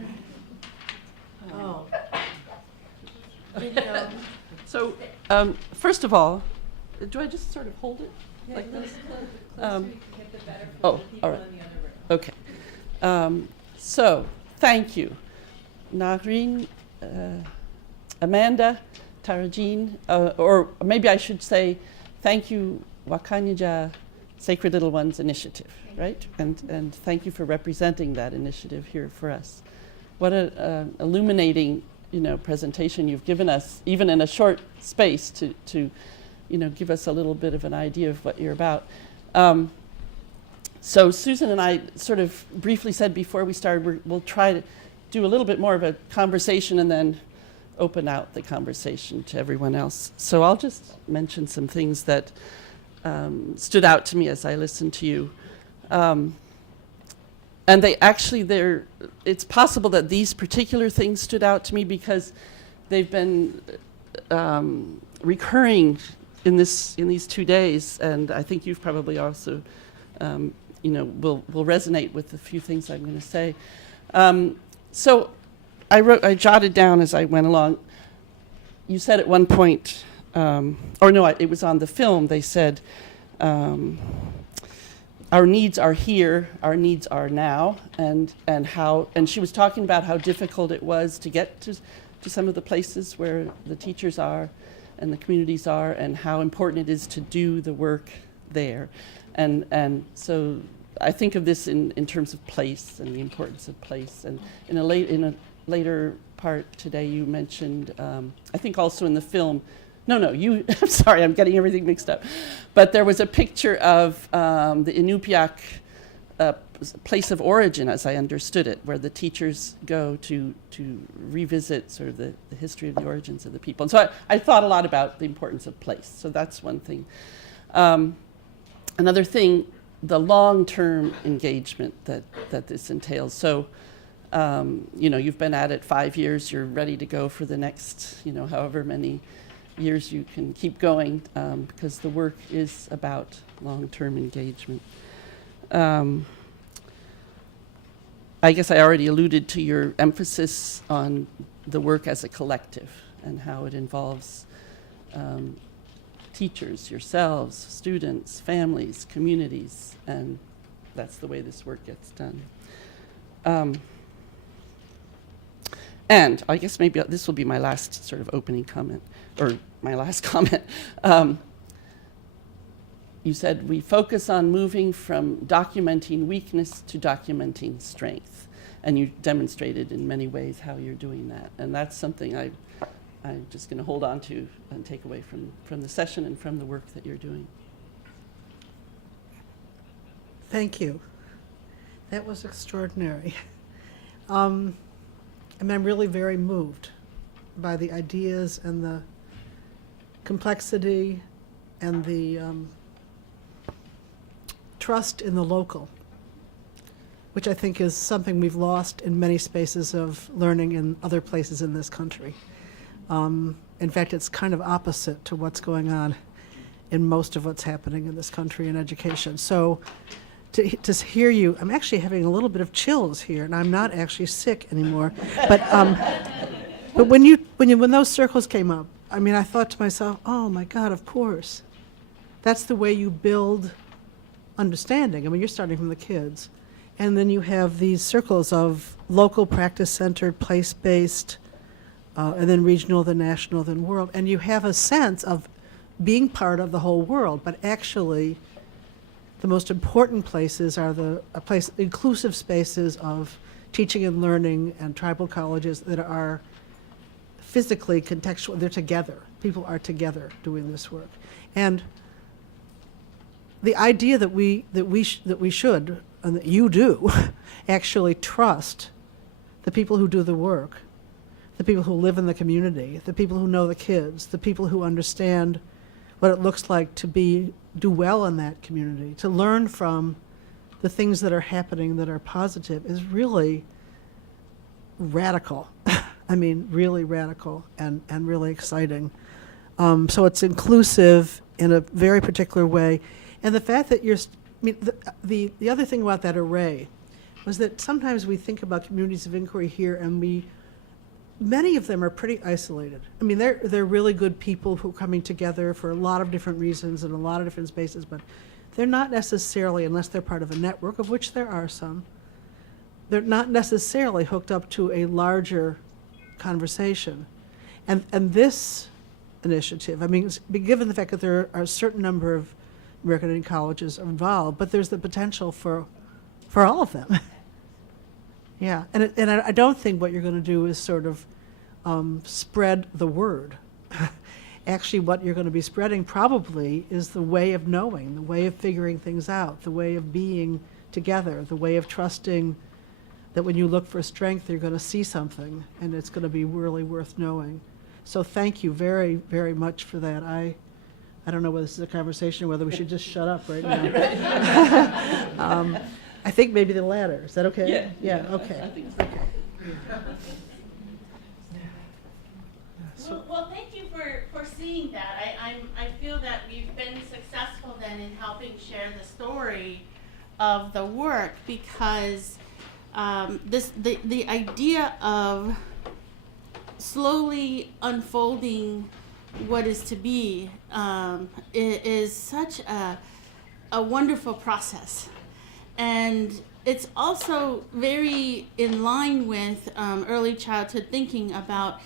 Oh. So, first of all, do I just sort of hold it like this? Oh, all right. Okay. So, thank you, Nahreen, Amanda, Tarajean, or maybe I should say, thank you, Wakanyeja Sacred Little Ones Initiative, right? And thank you for representing that initiative here for us. What an illuminating, presentation you've given us, even in a short space, to give us a little bit of an idea of what you're about. So Susan and I sort of briefly said before we started, we'll try to do a little bit more of a conversation and then open out the conversation to everyone else. So I'll just mention some things that stood out to me as I listened to you. And it's possible that these particular things stood out to me because they've been recurring in these 2 days, and I think you've probably also, will resonate with the few things I'm going to say. So I jotted down as I went along. You said at one point, it was on the film, they said, our needs are here, our needs are now, and she was talking about how difficult it was to get to some of the places where the teachers are, and the communities are, and how important it is to do the work there. And so I think of this in terms of place and the importance of place. And in a later part today, you mentioned, I think also in the film, I'm sorry, I'm getting everything mixed up. But there was a picture of the Inupiaq place of origin, as I understood it, where the teachers go to revisit sort of the history of the origins of the people. And so I thought a lot about the importance of place. So that's one thing. Another thing, the long-term engagement that this entails. So, you've been at it 5 years, you're ready to go for the next, however many years you can keep going, because the work is about long-term engagement. I guess I already alluded to your emphasis on the work as a collective and how it involves teachers, yourselves, students, families, communities, and that's the way this work gets done. And I guess maybe this will be my last sort of opening comment, or my last comment. You said we focus on moving from documenting weakness to documenting strength. And you demonstrated in many ways how you're doing that. And that's something I'm just going to hold on to and take away from the session and from the work that you're doing. Thank you. That was extraordinary. And I'm really very moved by the ideas and the complexity and the trust in the local, which I think is something we've lost in many spaces of learning in other places in this country. In fact, it's kind of opposite to what's going on in most of what's happening in this country in education. So to hear you, I'm actually having a little bit of chills here, and I'm not actually sick anymore. But when those circles came up, I mean, I thought to myself, oh my God, of course. That's the way you build understanding. I mean, you're starting from the kids. And then you have these circles of local, practice-centered, place-based, and then regional, then national, then world. And you have a sense of being part of the whole world, but actually the most important places are the inclusive spaces of teaching and learning and tribal colleges that are physically contextual. They're together. People are together doing this work. And the idea that we should, and that you do, actually trust the people who do the work, the people who live in the community, the people who know the kids, the people who understand what it looks like to do well in that community, to learn from the things that are happening that are positive is really radical. I mean, really radical and really exciting. So it's inclusive in a very particular way. And the fact that the other thing about that array was that sometimes we think about communities of inquiry here, and many of them are pretty isolated. I mean, they're really good people who are coming together for a lot of different reasons in a lot of different spaces, but they're not necessarily, unless they're part of a network, of which there are some, they're not necessarily hooked up to a larger conversation. And this initiative, I mean, given the fact that there are a certain number of American Indian colleges involved, but there's the potential for all of them. Yeah, and I don't think what you're going to do is sort of spread the word. Actually, what you're going to be spreading probably is the way of knowing, the way of figuring things out, the way of being together, the way of trusting that when you look for strength, you're going to see something, and it's going to be really worth knowing. So thank you very, very much for that. I don't know whether this is a conversation or whether we should just shut up right now. I think maybe the latter. Is that okay? Yeah. Okay. I think so. Okay. Well, thank you for seeing that. I feel that we've been successful then in helping share the story of the work, because the idea of slowly unfolding what is to be is such a wonderful process. And it's also very in line with early childhood thinking about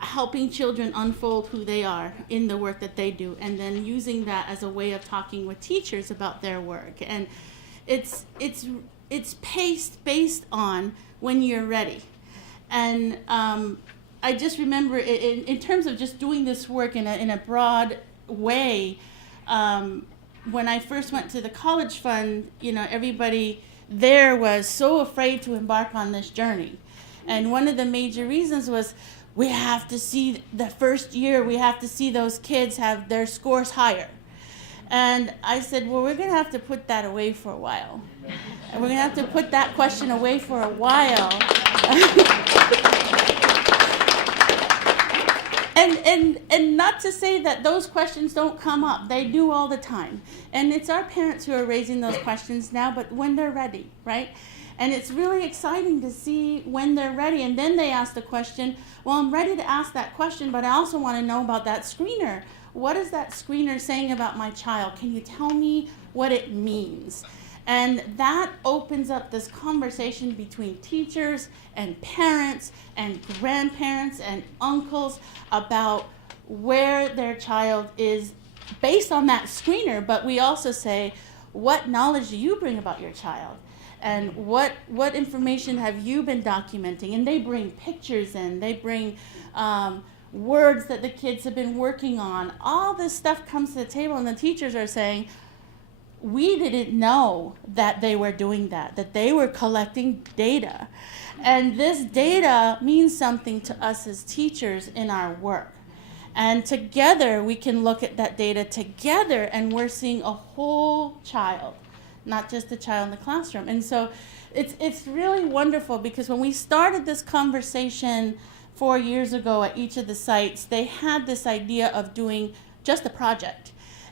helping children unfold who they are in the work that they do, and then using that as a way of talking with teachers about their work. And it's paced based on when you're ready. And I just remember in terms of just doing this work in a broad way, when I first went to the College Fund, everybody there was so afraid to embark on this journey. And one of the major reasons was, we have to see the first year, we have to see those kids have their scores higher. And I said, well, we're going to have to put that away for a while. And we're going to have to put that question away for a while. And not to say that those questions don't come up. They do all the time. And it's our parents who are raising those questions now, but when they're ready, right? And it's really exciting to see when they're ready. And then they ask the question, well, I'm ready to ask that question, but I also want to know about that screener. What is that screener saying about my child? Can you tell me what it means? And that opens up this conversation between teachers and parents and grandparents and uncles about where their child is based on that screener. But we also say, what knowledge do you bring about your child? And what information have you been documenting? And they bring pictures in, they bring words that the kids have been working on. All this stuff comes to the table, and the teachers are saying, we didn't know that they were doing that they were collecting data. And this data means something to us as teachers in our work. And together we can look at that data together, and we're seeing a whole child, not just the child in the classroom. And so it's really wonderful, because when we started this conversation 4 years ago at each of the sites, they had this idea of doing just a project.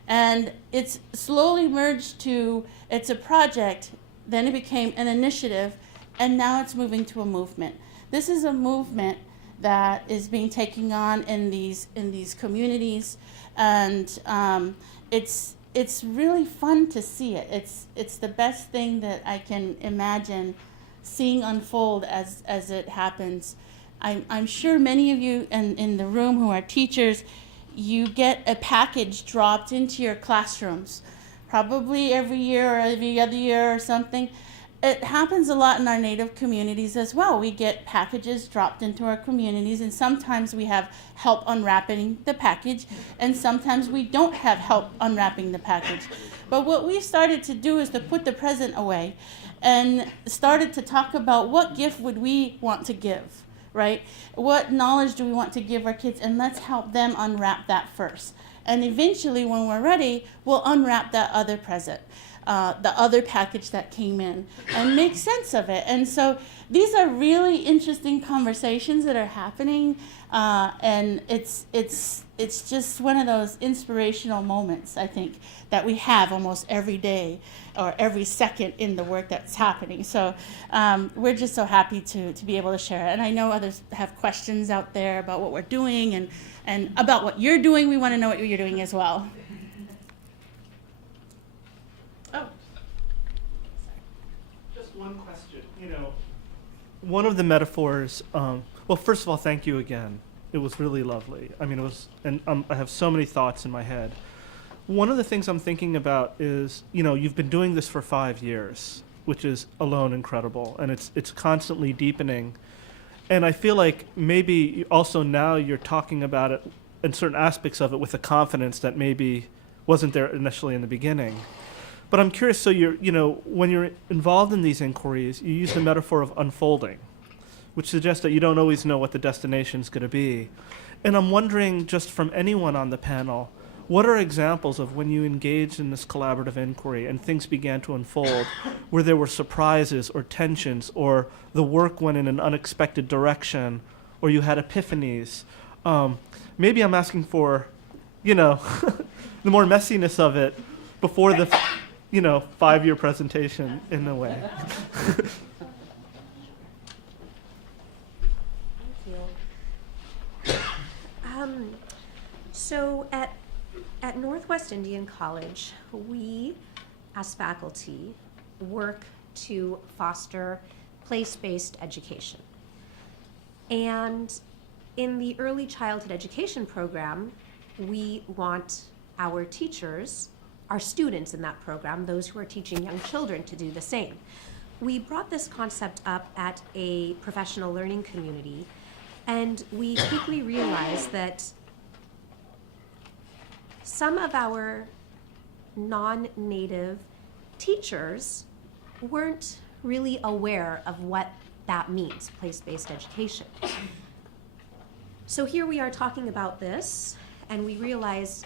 And it's slowly merged to, it's a project, then it became an initiative, and now it's moving to a movement. This is a movement that is being taken on in these communities, and it's really fun to see it. It's the best thing that I can imagine seeing unfold as it happens. I'm sure many of you in the room who are teachers, you get a package dropped into your classrooms, probably every year or every other year or something. It happens a lot in our Native communities as well. We get packages dropped into our communities, and sometimes we have help unwrapping the package, and sometimes we don't have help unwrapping the package. But what we started to do is to put the present away and started to talk about what gift would we want to give, right? What knowledge do we want to give our kids, and let's help them unwrap that first. And eventually, when we're ready, we'll unwrap that other present, the other package that came in, and make sense of it. And so these are really interesting conversations that are happening, and it's just one of those inspirational moments, I think, that we have almost every day or every second in the work that's happening. So we're just so happy to be able to share it. And I know others have questions out there about what we're doing and about what you're doing. We want to know what you're doing as well. Oh. Just one question. One of the metaphors, well, first of all, thank you again. It was really lovely. I mean, it was, and I have so many thoughts in my head. One of the things I'm thinking about is, you've been doing this for 5 years, which is alone incredible, and it's constantly deepening. And I feel like maybe also now you're talking about it and certain aspects of it with a confidence that maybe wasn't there initially in the beginning. But I'm curious, so when you're involved in these inquiries, you use the metaphor of unfolding, which suggests that you don't always know what the destination's going to be. And I'm wondering, just from anyone on the panel, what are examples of when you engaged in this collaborative inquiry and things began to unfold, where there were surprises or tensions, or the work went in an unexpected direction, or you had epiphanies? Maybe I'm asking for, the more messiness of it before the, 5-year presentation in a way. So at Northwest Indian College, we, as faculty, work to foster place-based education. And in the early childhood education program, we want our teachers, our students in that program, those who are teaching young children, to do the same. We brought this concept up at a professional learning community, and we quickly realized that some of our non-native teachers weren't really aware of what that means, place-based education. So here we are talking about this, and we realize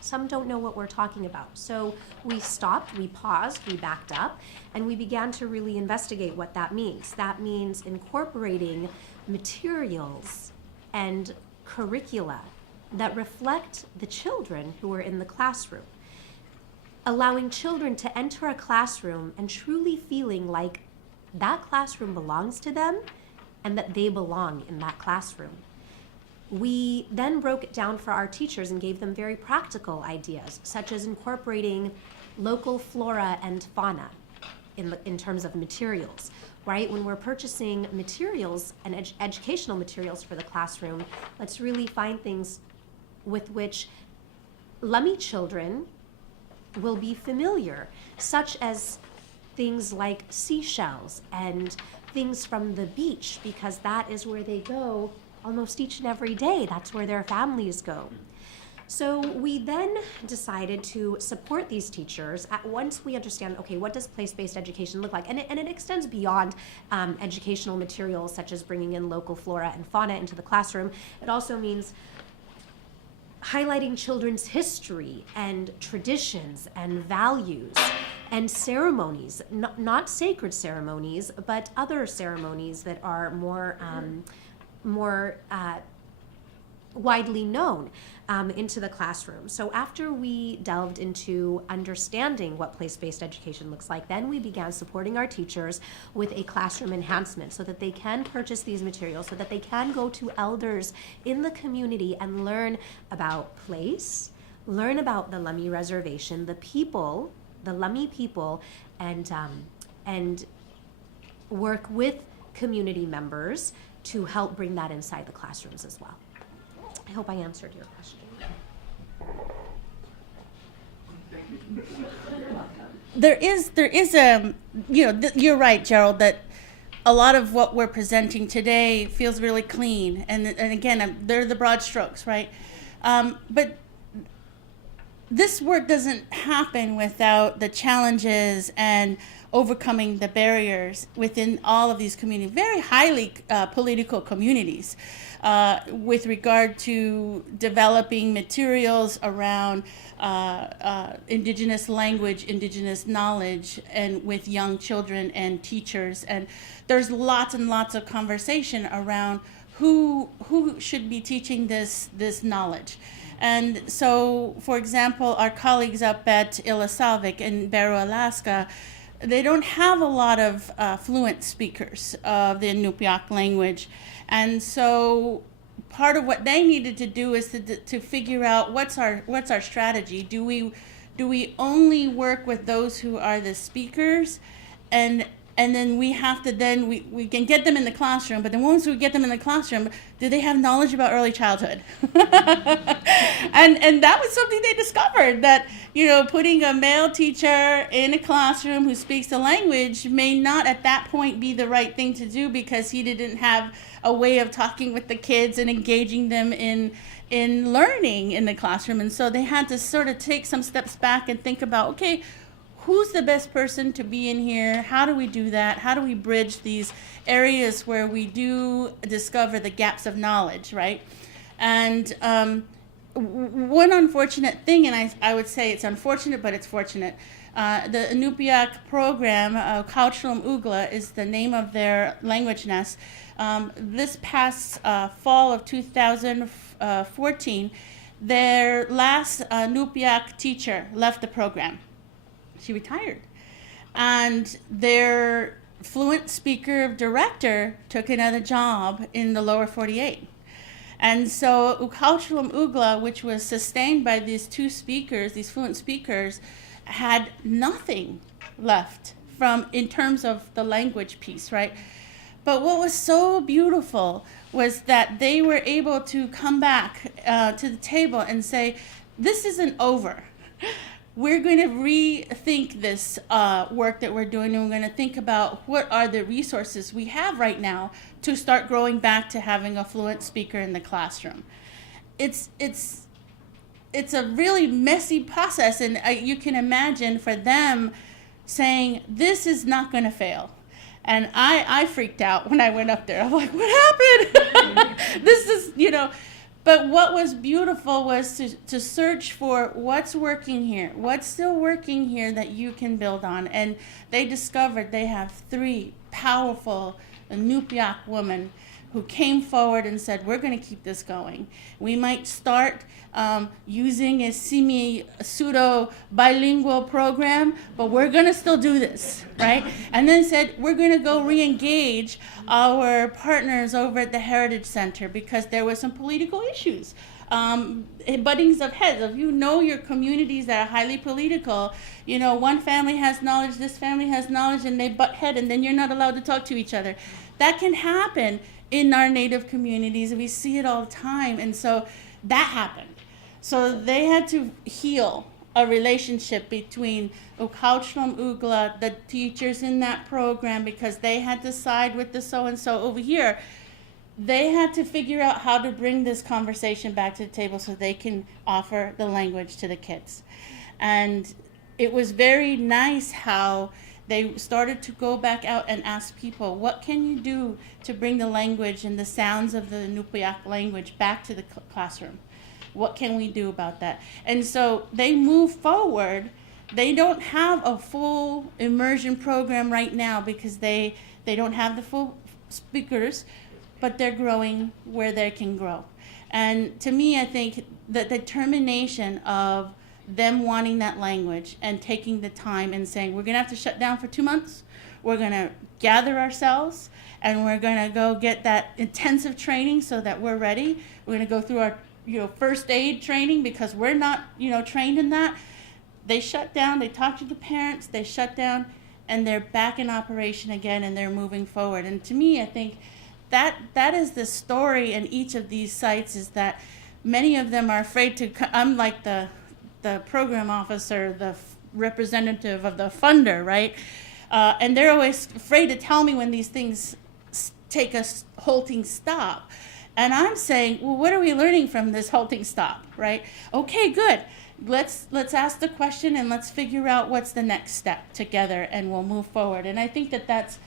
some don't know what we're talking about. So we stopped, we paused, we backed up, and we began to really investigate what that means. That means incorporating materials and curricula that reflect the children who are in the classroom. Allowing children to enter a classroom and truly feeling like that classroom belongs to them and that they belong in that classroom. We then broke it down for our teachers and gave them very practical ideas, such as incorporating local flora and fauna in terms of materials, right? When we're purchasing materials and educational materials for the classroom, let's really find things with which Lummi children will be familiar, such as things like seashells and things from the beach, because that is where they go almost each and every day. That's where their families go. So we then decided to support these teachers once we understand, okay, what does place-based education look like? And it extends beyond educational materials, such as bringing in local flora and fauna into the classroom. It also means highlighting children's history and traditions and values and ceremonies, not sacred ceremonies, but other ceremonies that are more widely known into the classroom. So after we delved into understanding what place-based education looks like, then we began supporting our teachers with a classroom enhancement so that they can purchase these materials, so that they can go to elders in the community and learn about place, learn about the Lummi Reservation, the people, the Lummi people, and work with community members to help bring that inside the classrooms as well. I hope I answered your question. There is you're right, Gerald, that a lot of what we're presenting today feels really clean, and again, they're the broad strokes, right? But this work doesn't happen without the challenges and overcoming the barriers within all of these communities, very highly political communities, with regard to developing materials around indigenous language, indigenous knowledge, and with young children and teachers. And there's lots and lots of conversation around who should be teaching this knowledge. And so, for example, our colleagues up at Ilisavik in Barrow, Alaska, they don't have a lot of fluent speakers of the Inupiaq language. And so part of what they needed to do is to figure out what's our strategy. Do we only work with those who are the speakers, and then we have to we can get them in the classroom, but then once we get them in the classroom, do they have knowledge about early childhood? and that was something they discovered, that putting a male teacher in a classroom who speaks the language may not at that point be the right thing to do, because he didn't have a way of talking with the kids and engaging them in learning in the classroom. And so they had to sort of take some steps back and think about, okay, who's the best person to be in here? How do we do that? How do we bridge these areas where we do discover the gaps of knowledge, right? And one unfortunate thing, and I would say it's unfortunate, but it's fortunate, the Inupiaq program, Kautslum Ugla is the name of their language nest. This past fall of 2014, their last Inupiaq teacher left the program. She retired. And their fluent speaker director took another job in the lower 48. And so Kautslum Ugla, which was sustained by these two speakers, these fluent speakers, had nothing left in terms of the language piece, right? But what was so beautiful was that they were able to come back to the table and say, this isn't over. We're going to rethink this work that we're doing, and we're going to think about what are the resources we have right now to start growing back to having a fluent speaker in the classroom. It's a really messy process, and you can imagine for them saying, this is not going to fail. And I freaked out when I went up there. I'm like, what happened? This is, But what was beautiful was to search for what's working here, what's still working here that you can build on. And they discovered they have 3 powerful Inupiaq women who came forward and said, we're going to keep this going. We might start using a pseudo-bilingual program, but we're going to still do this, right? And then said, we're going to go re-engage our partners over at the Heritage Center because there were some political issues. Buttings of heads. If you know your communities that are highly political, one family has knowledge, this family has knowledge, and they butt head, and then you're not allowed to talk to each other. That can happen in our Native communities, and we see it all the time, and so that happened. So they had to heal a relationship between Ukauchlam Ugla, the teachers in that program, because they had to side with the so-and-so over here. They had to figure out how to bring this conversation back to the table so they can offer the language to the kids. And it was very nice how they started to go back out and ask people, what can you do to bring the language and the sounds of the Inupiaq language back to the classroom? What can we do about that? And so they move forward. They don't have a full immersion program right now because they don't have the full speakers, but they're growing where they can grow. And to me, I think that the determination of them wanting that language and taking the time and saying, we're going to have to shut down for 2 months. We're going to gather ourselves, and we're going to go get that intensive training so that we're ready. We're going to go through our first aid training because we're not trained in that. They shut down. They talked to the parents. They shut down, and they're back in operation again, and they're moving forward. And to me, I think that is the story in each of these sites, is that many of them are afraid to I'm like the program officer, the representative of the funder, right? And they're always afraid to tell me when these things take a halting stop. And I'm saying, well, what are we learning from this halting stop, right? Okay, good. Let's ask the question and let's figure out what's the next step together, and we'll move forward. And I think that's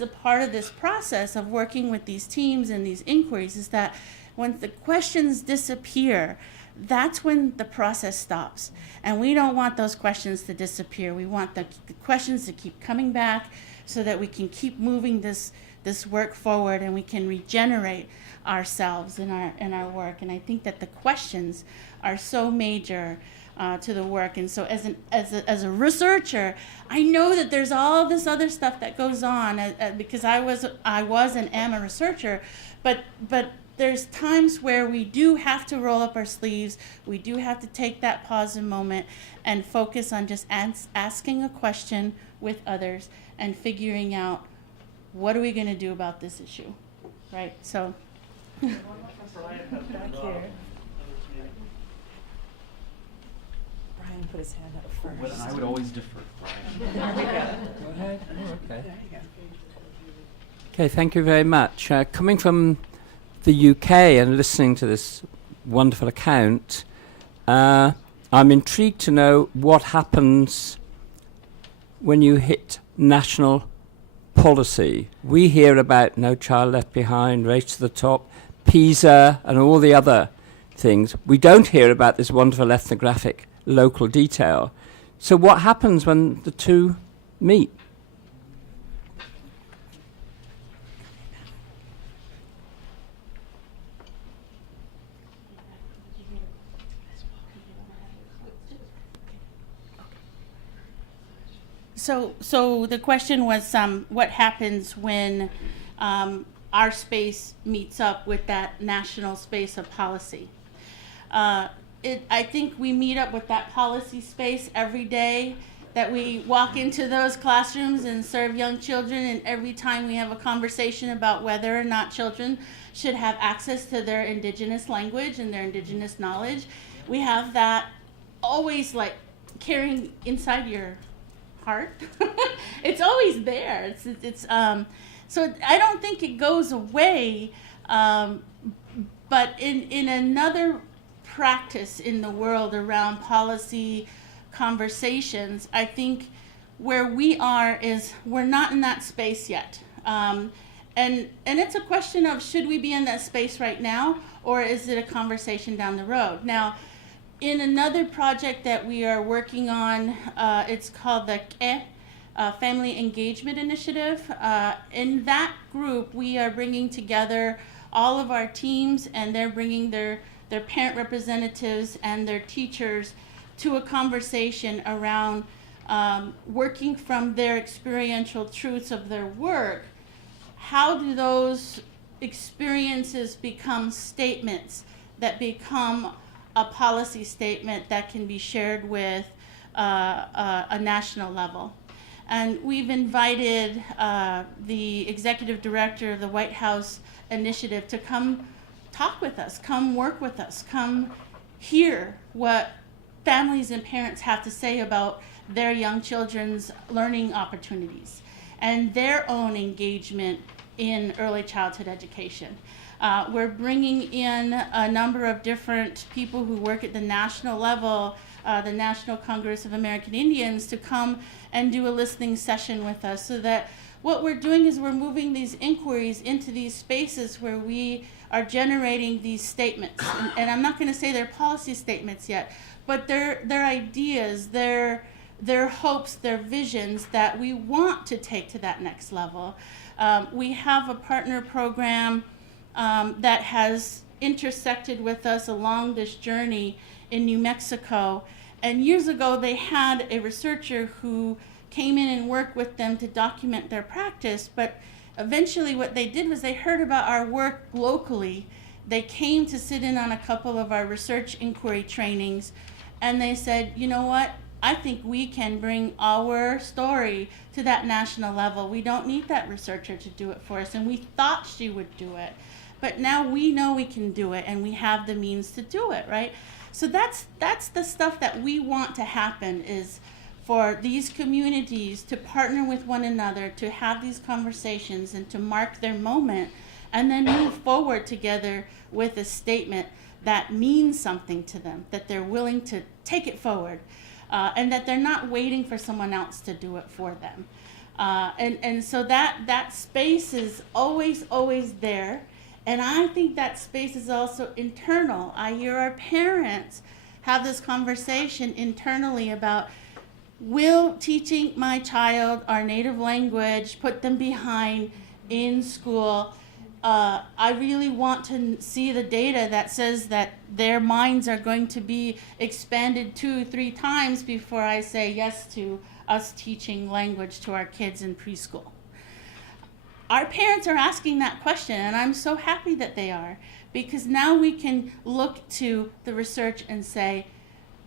a part of this process of working with these teams and these inquiries, is that when the questions disappear, that's when the process stops. And we don't want those questions to disappear. We want the questions to keep coming back so that we can keep moving this work forward, and we can regenerate ourselves in our work. And I think that the questions are so major to the work. And so as a researcher, I know that there's all this other stuff that goes on because I was and am a researcher, but there's times where we do have to roll up our sleeves. We do have to take that pause and moment and focus on just asking a question with others and figuring out, what are we going to do about this issue, right? So. Back here. Brian put his hand up first. Well, I would always defer. There we go. Go ahead. Okay. There you go. Okay, thank you very much. Coming from the UK and listening to this wonderful account, I'm intrigued to know what happens when you hit national policy. We hear about No Child Left Behind, Race to the Top, PISA, and all the other things. We don't hear about this wonderful ethnographic local detail. So what happens when the two meet? So the question was, what happens when our space meets up with that national space of policy? I think we meet up with that policy space every day that we walk into those classrooms and serve young children, and every time we have a conversation about whether or not children should have access to their indigenous language and their indigenous knowledge, we have that always like carrying inside your heart. It's always there. So I don't think it goes away, but in another practice in the world around policy conversations, I think where we are is we're not in that space yet. And it's a question of, should we be in that space right now, or is it a conversation down the road? Now, in another project that we are working on, it's called the Family Engagement Initiative. In that group, we are bringing together all of our teams, and they're bringing their parent representatives and their teachers to a conversation around working from their experiential truths of their work. How do those experiences become statements that become a policy statement that can be shared with a national level? And we've invited the executive director of the White House Initiative to come talk with us, come work with us, come hear what families and parents have to say about their young children's learning opportunities and their own engagement in early childhood education. We're bringing in a number of different people who work at the national level, the National Congress of American Indians, to come and do a listening session with us, so that what we're doing is we're moving these inquiries into these spaces where we are generating these statements. And I'm not going to say they're policy statements yet, but they're ideas, they're hopes, they're visions that we want to take to that next level. We have a partner program that has intersected with us along this journey in New Mexico. And years ago, they had a researcher who came in and worked with them to document their practice, but eventually what they did was they heard about our work locally. They came to sit in on a couple of our research inquiry trainings, and they said, you know what, I think we can bring our story to that national level. We don't need that researcher to do it for us, and we thought she would do it. But now we know we can do it, and we have the means to do it, right? So that's the stuff that we want to happen, is for these communities to partner with one another, to have these conversations and to mark their moment, and then move forward together with a statement that means something to them, that they're willing to take it forward, and that they're not waiting for someone else to do it for them. And so that space is always there. And I think that space is also internal. I hear our parents have this conversation internally about, will teaching my child our native language put them behind in school? I really want to see the data that says that their minds are going to be expanded 2-3 times before I say yes to us teaching language to our kids in preschool. Our parents are asking that question, and I'm so happy that they are, because now we can look to the research and say,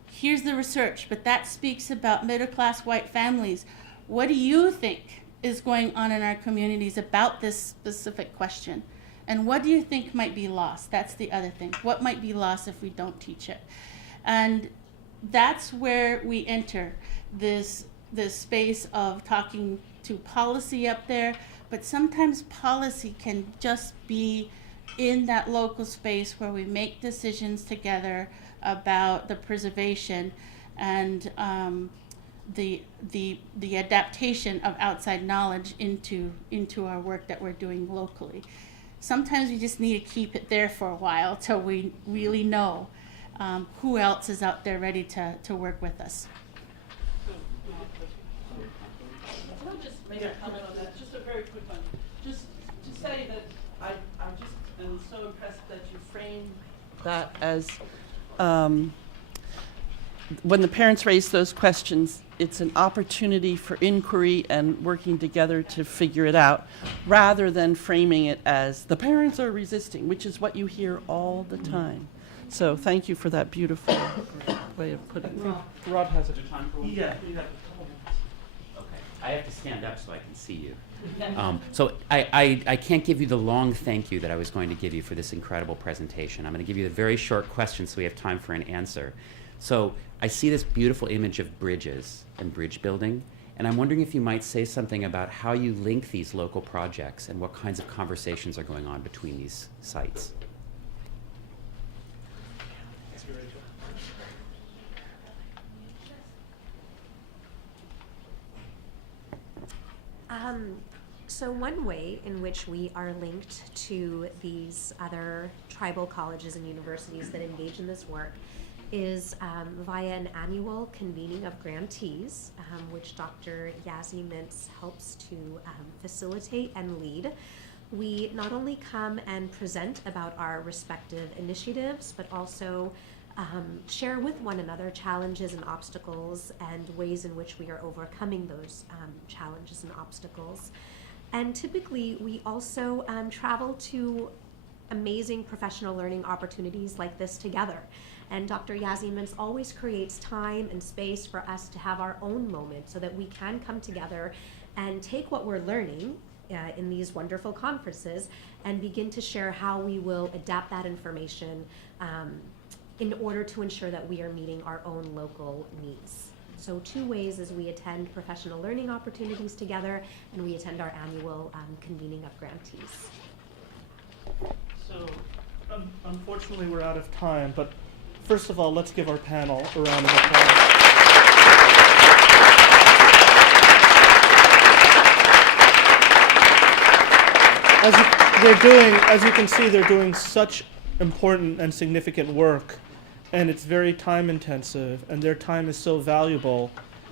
here's the research, but that speaks about middle-class white families. What do you think is going on in our communities about this specific question? And what do you think might be lost? That's the other thing. What might be lost if we don't teach it? And that's where we enter this space of talking to policy up there, but sometimes policy can just be in that local space where we make decisions together about the preservation and the adaptation of outside knowledge into our work that we're doing locally. Sometimes we just need to keep it there for a while till we really know who else is out there ready to work with us. Can I just make a comment on that? Just a very quick one. Just to say that I just am so impressed that you framed that as when the parents raise those questions, it's an opportunity for inquiry and working together to figure it out, rather than framing it as the parents are resisting, which is what you hear all the time. So thank you for that beautiful way of putting it. Rod has a time for one. Yeah. I have to stand up so I can see you. So I can't give you the long thank you that I was going to give you for this incredible presentation. I'm going to give you a very short question so we have time for an answer. So I see this beautiful image of bridges and bridge building, and I'm wondering if you might say something about how you link these local projects and what kinds of conversations are going on between these sites. So one way in which we are linked to these other tribal colleges and universities that engage in this work is via an annual convening of grantees, which Dr. Yazzie-Mintz helps to facilitate and lead. We not only come and present about our respective initiatives, but also share with one another challenges and obstacles and ways in which we are overcoming those challenges and obstacles. And typically, we also travel to amazing professional learning opportunities like this together. And Dr. Yazzie-Mintz always creates time and space for us to have our own moment so that we can come together and take what we're learning in these wonderful conferences and begin to share how we will adapt that information in order to ensure that we are meeting our own local needs. So 2 ways is we attend professional learning opportunities together, and we attend our annual convening of grantees. So unfortunately we're out of time, but first of all, let's give our panel a round of applause. As you can see, they're doing such important and significant work, and it's very time intensive, and their time is so valuable,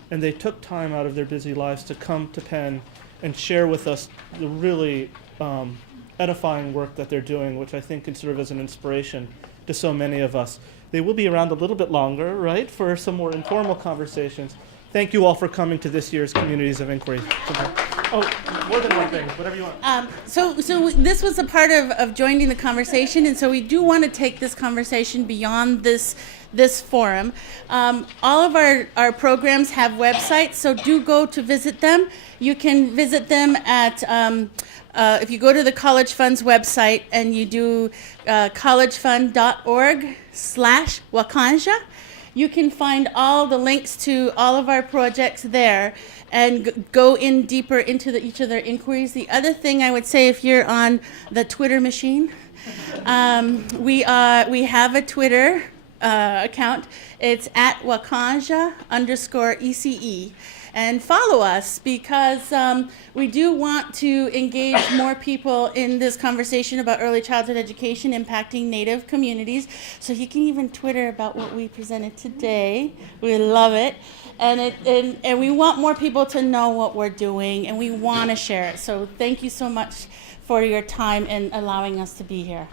and they took time out of their busy lives to come to Penn and share with us the really edifying work that they're doing, which I think can serve as an inspiration to so many of us. They will be around a little bit longer, right, for some more informal conversations. Thank you all for coming to this year's Communities of Inquiry. Oh, more than one thing, whatever you want. So this was a part of joining the conversation, and so we do want to take this conversation beyond this forum. All of our programs have websites, so do go to visit them. You can visit them at, if you go to the College Fund's website and you do collegefund.org/Wakanyeja, you can find all the links to all of our projects there and go in deeper into each of their inquiries. The other thing I would say, if you're on the Twitter machine, we have a Twitter account. It's at Wakanyeja_ECE. And follow us, because we do want to engage more people in this conversation about early childhood education impacting Native communities. So you can even Twitter about what we presented today. We love it. And we want more people to know what we're doing, and we want to share it. So thank you so much for your time and allowing us to be here.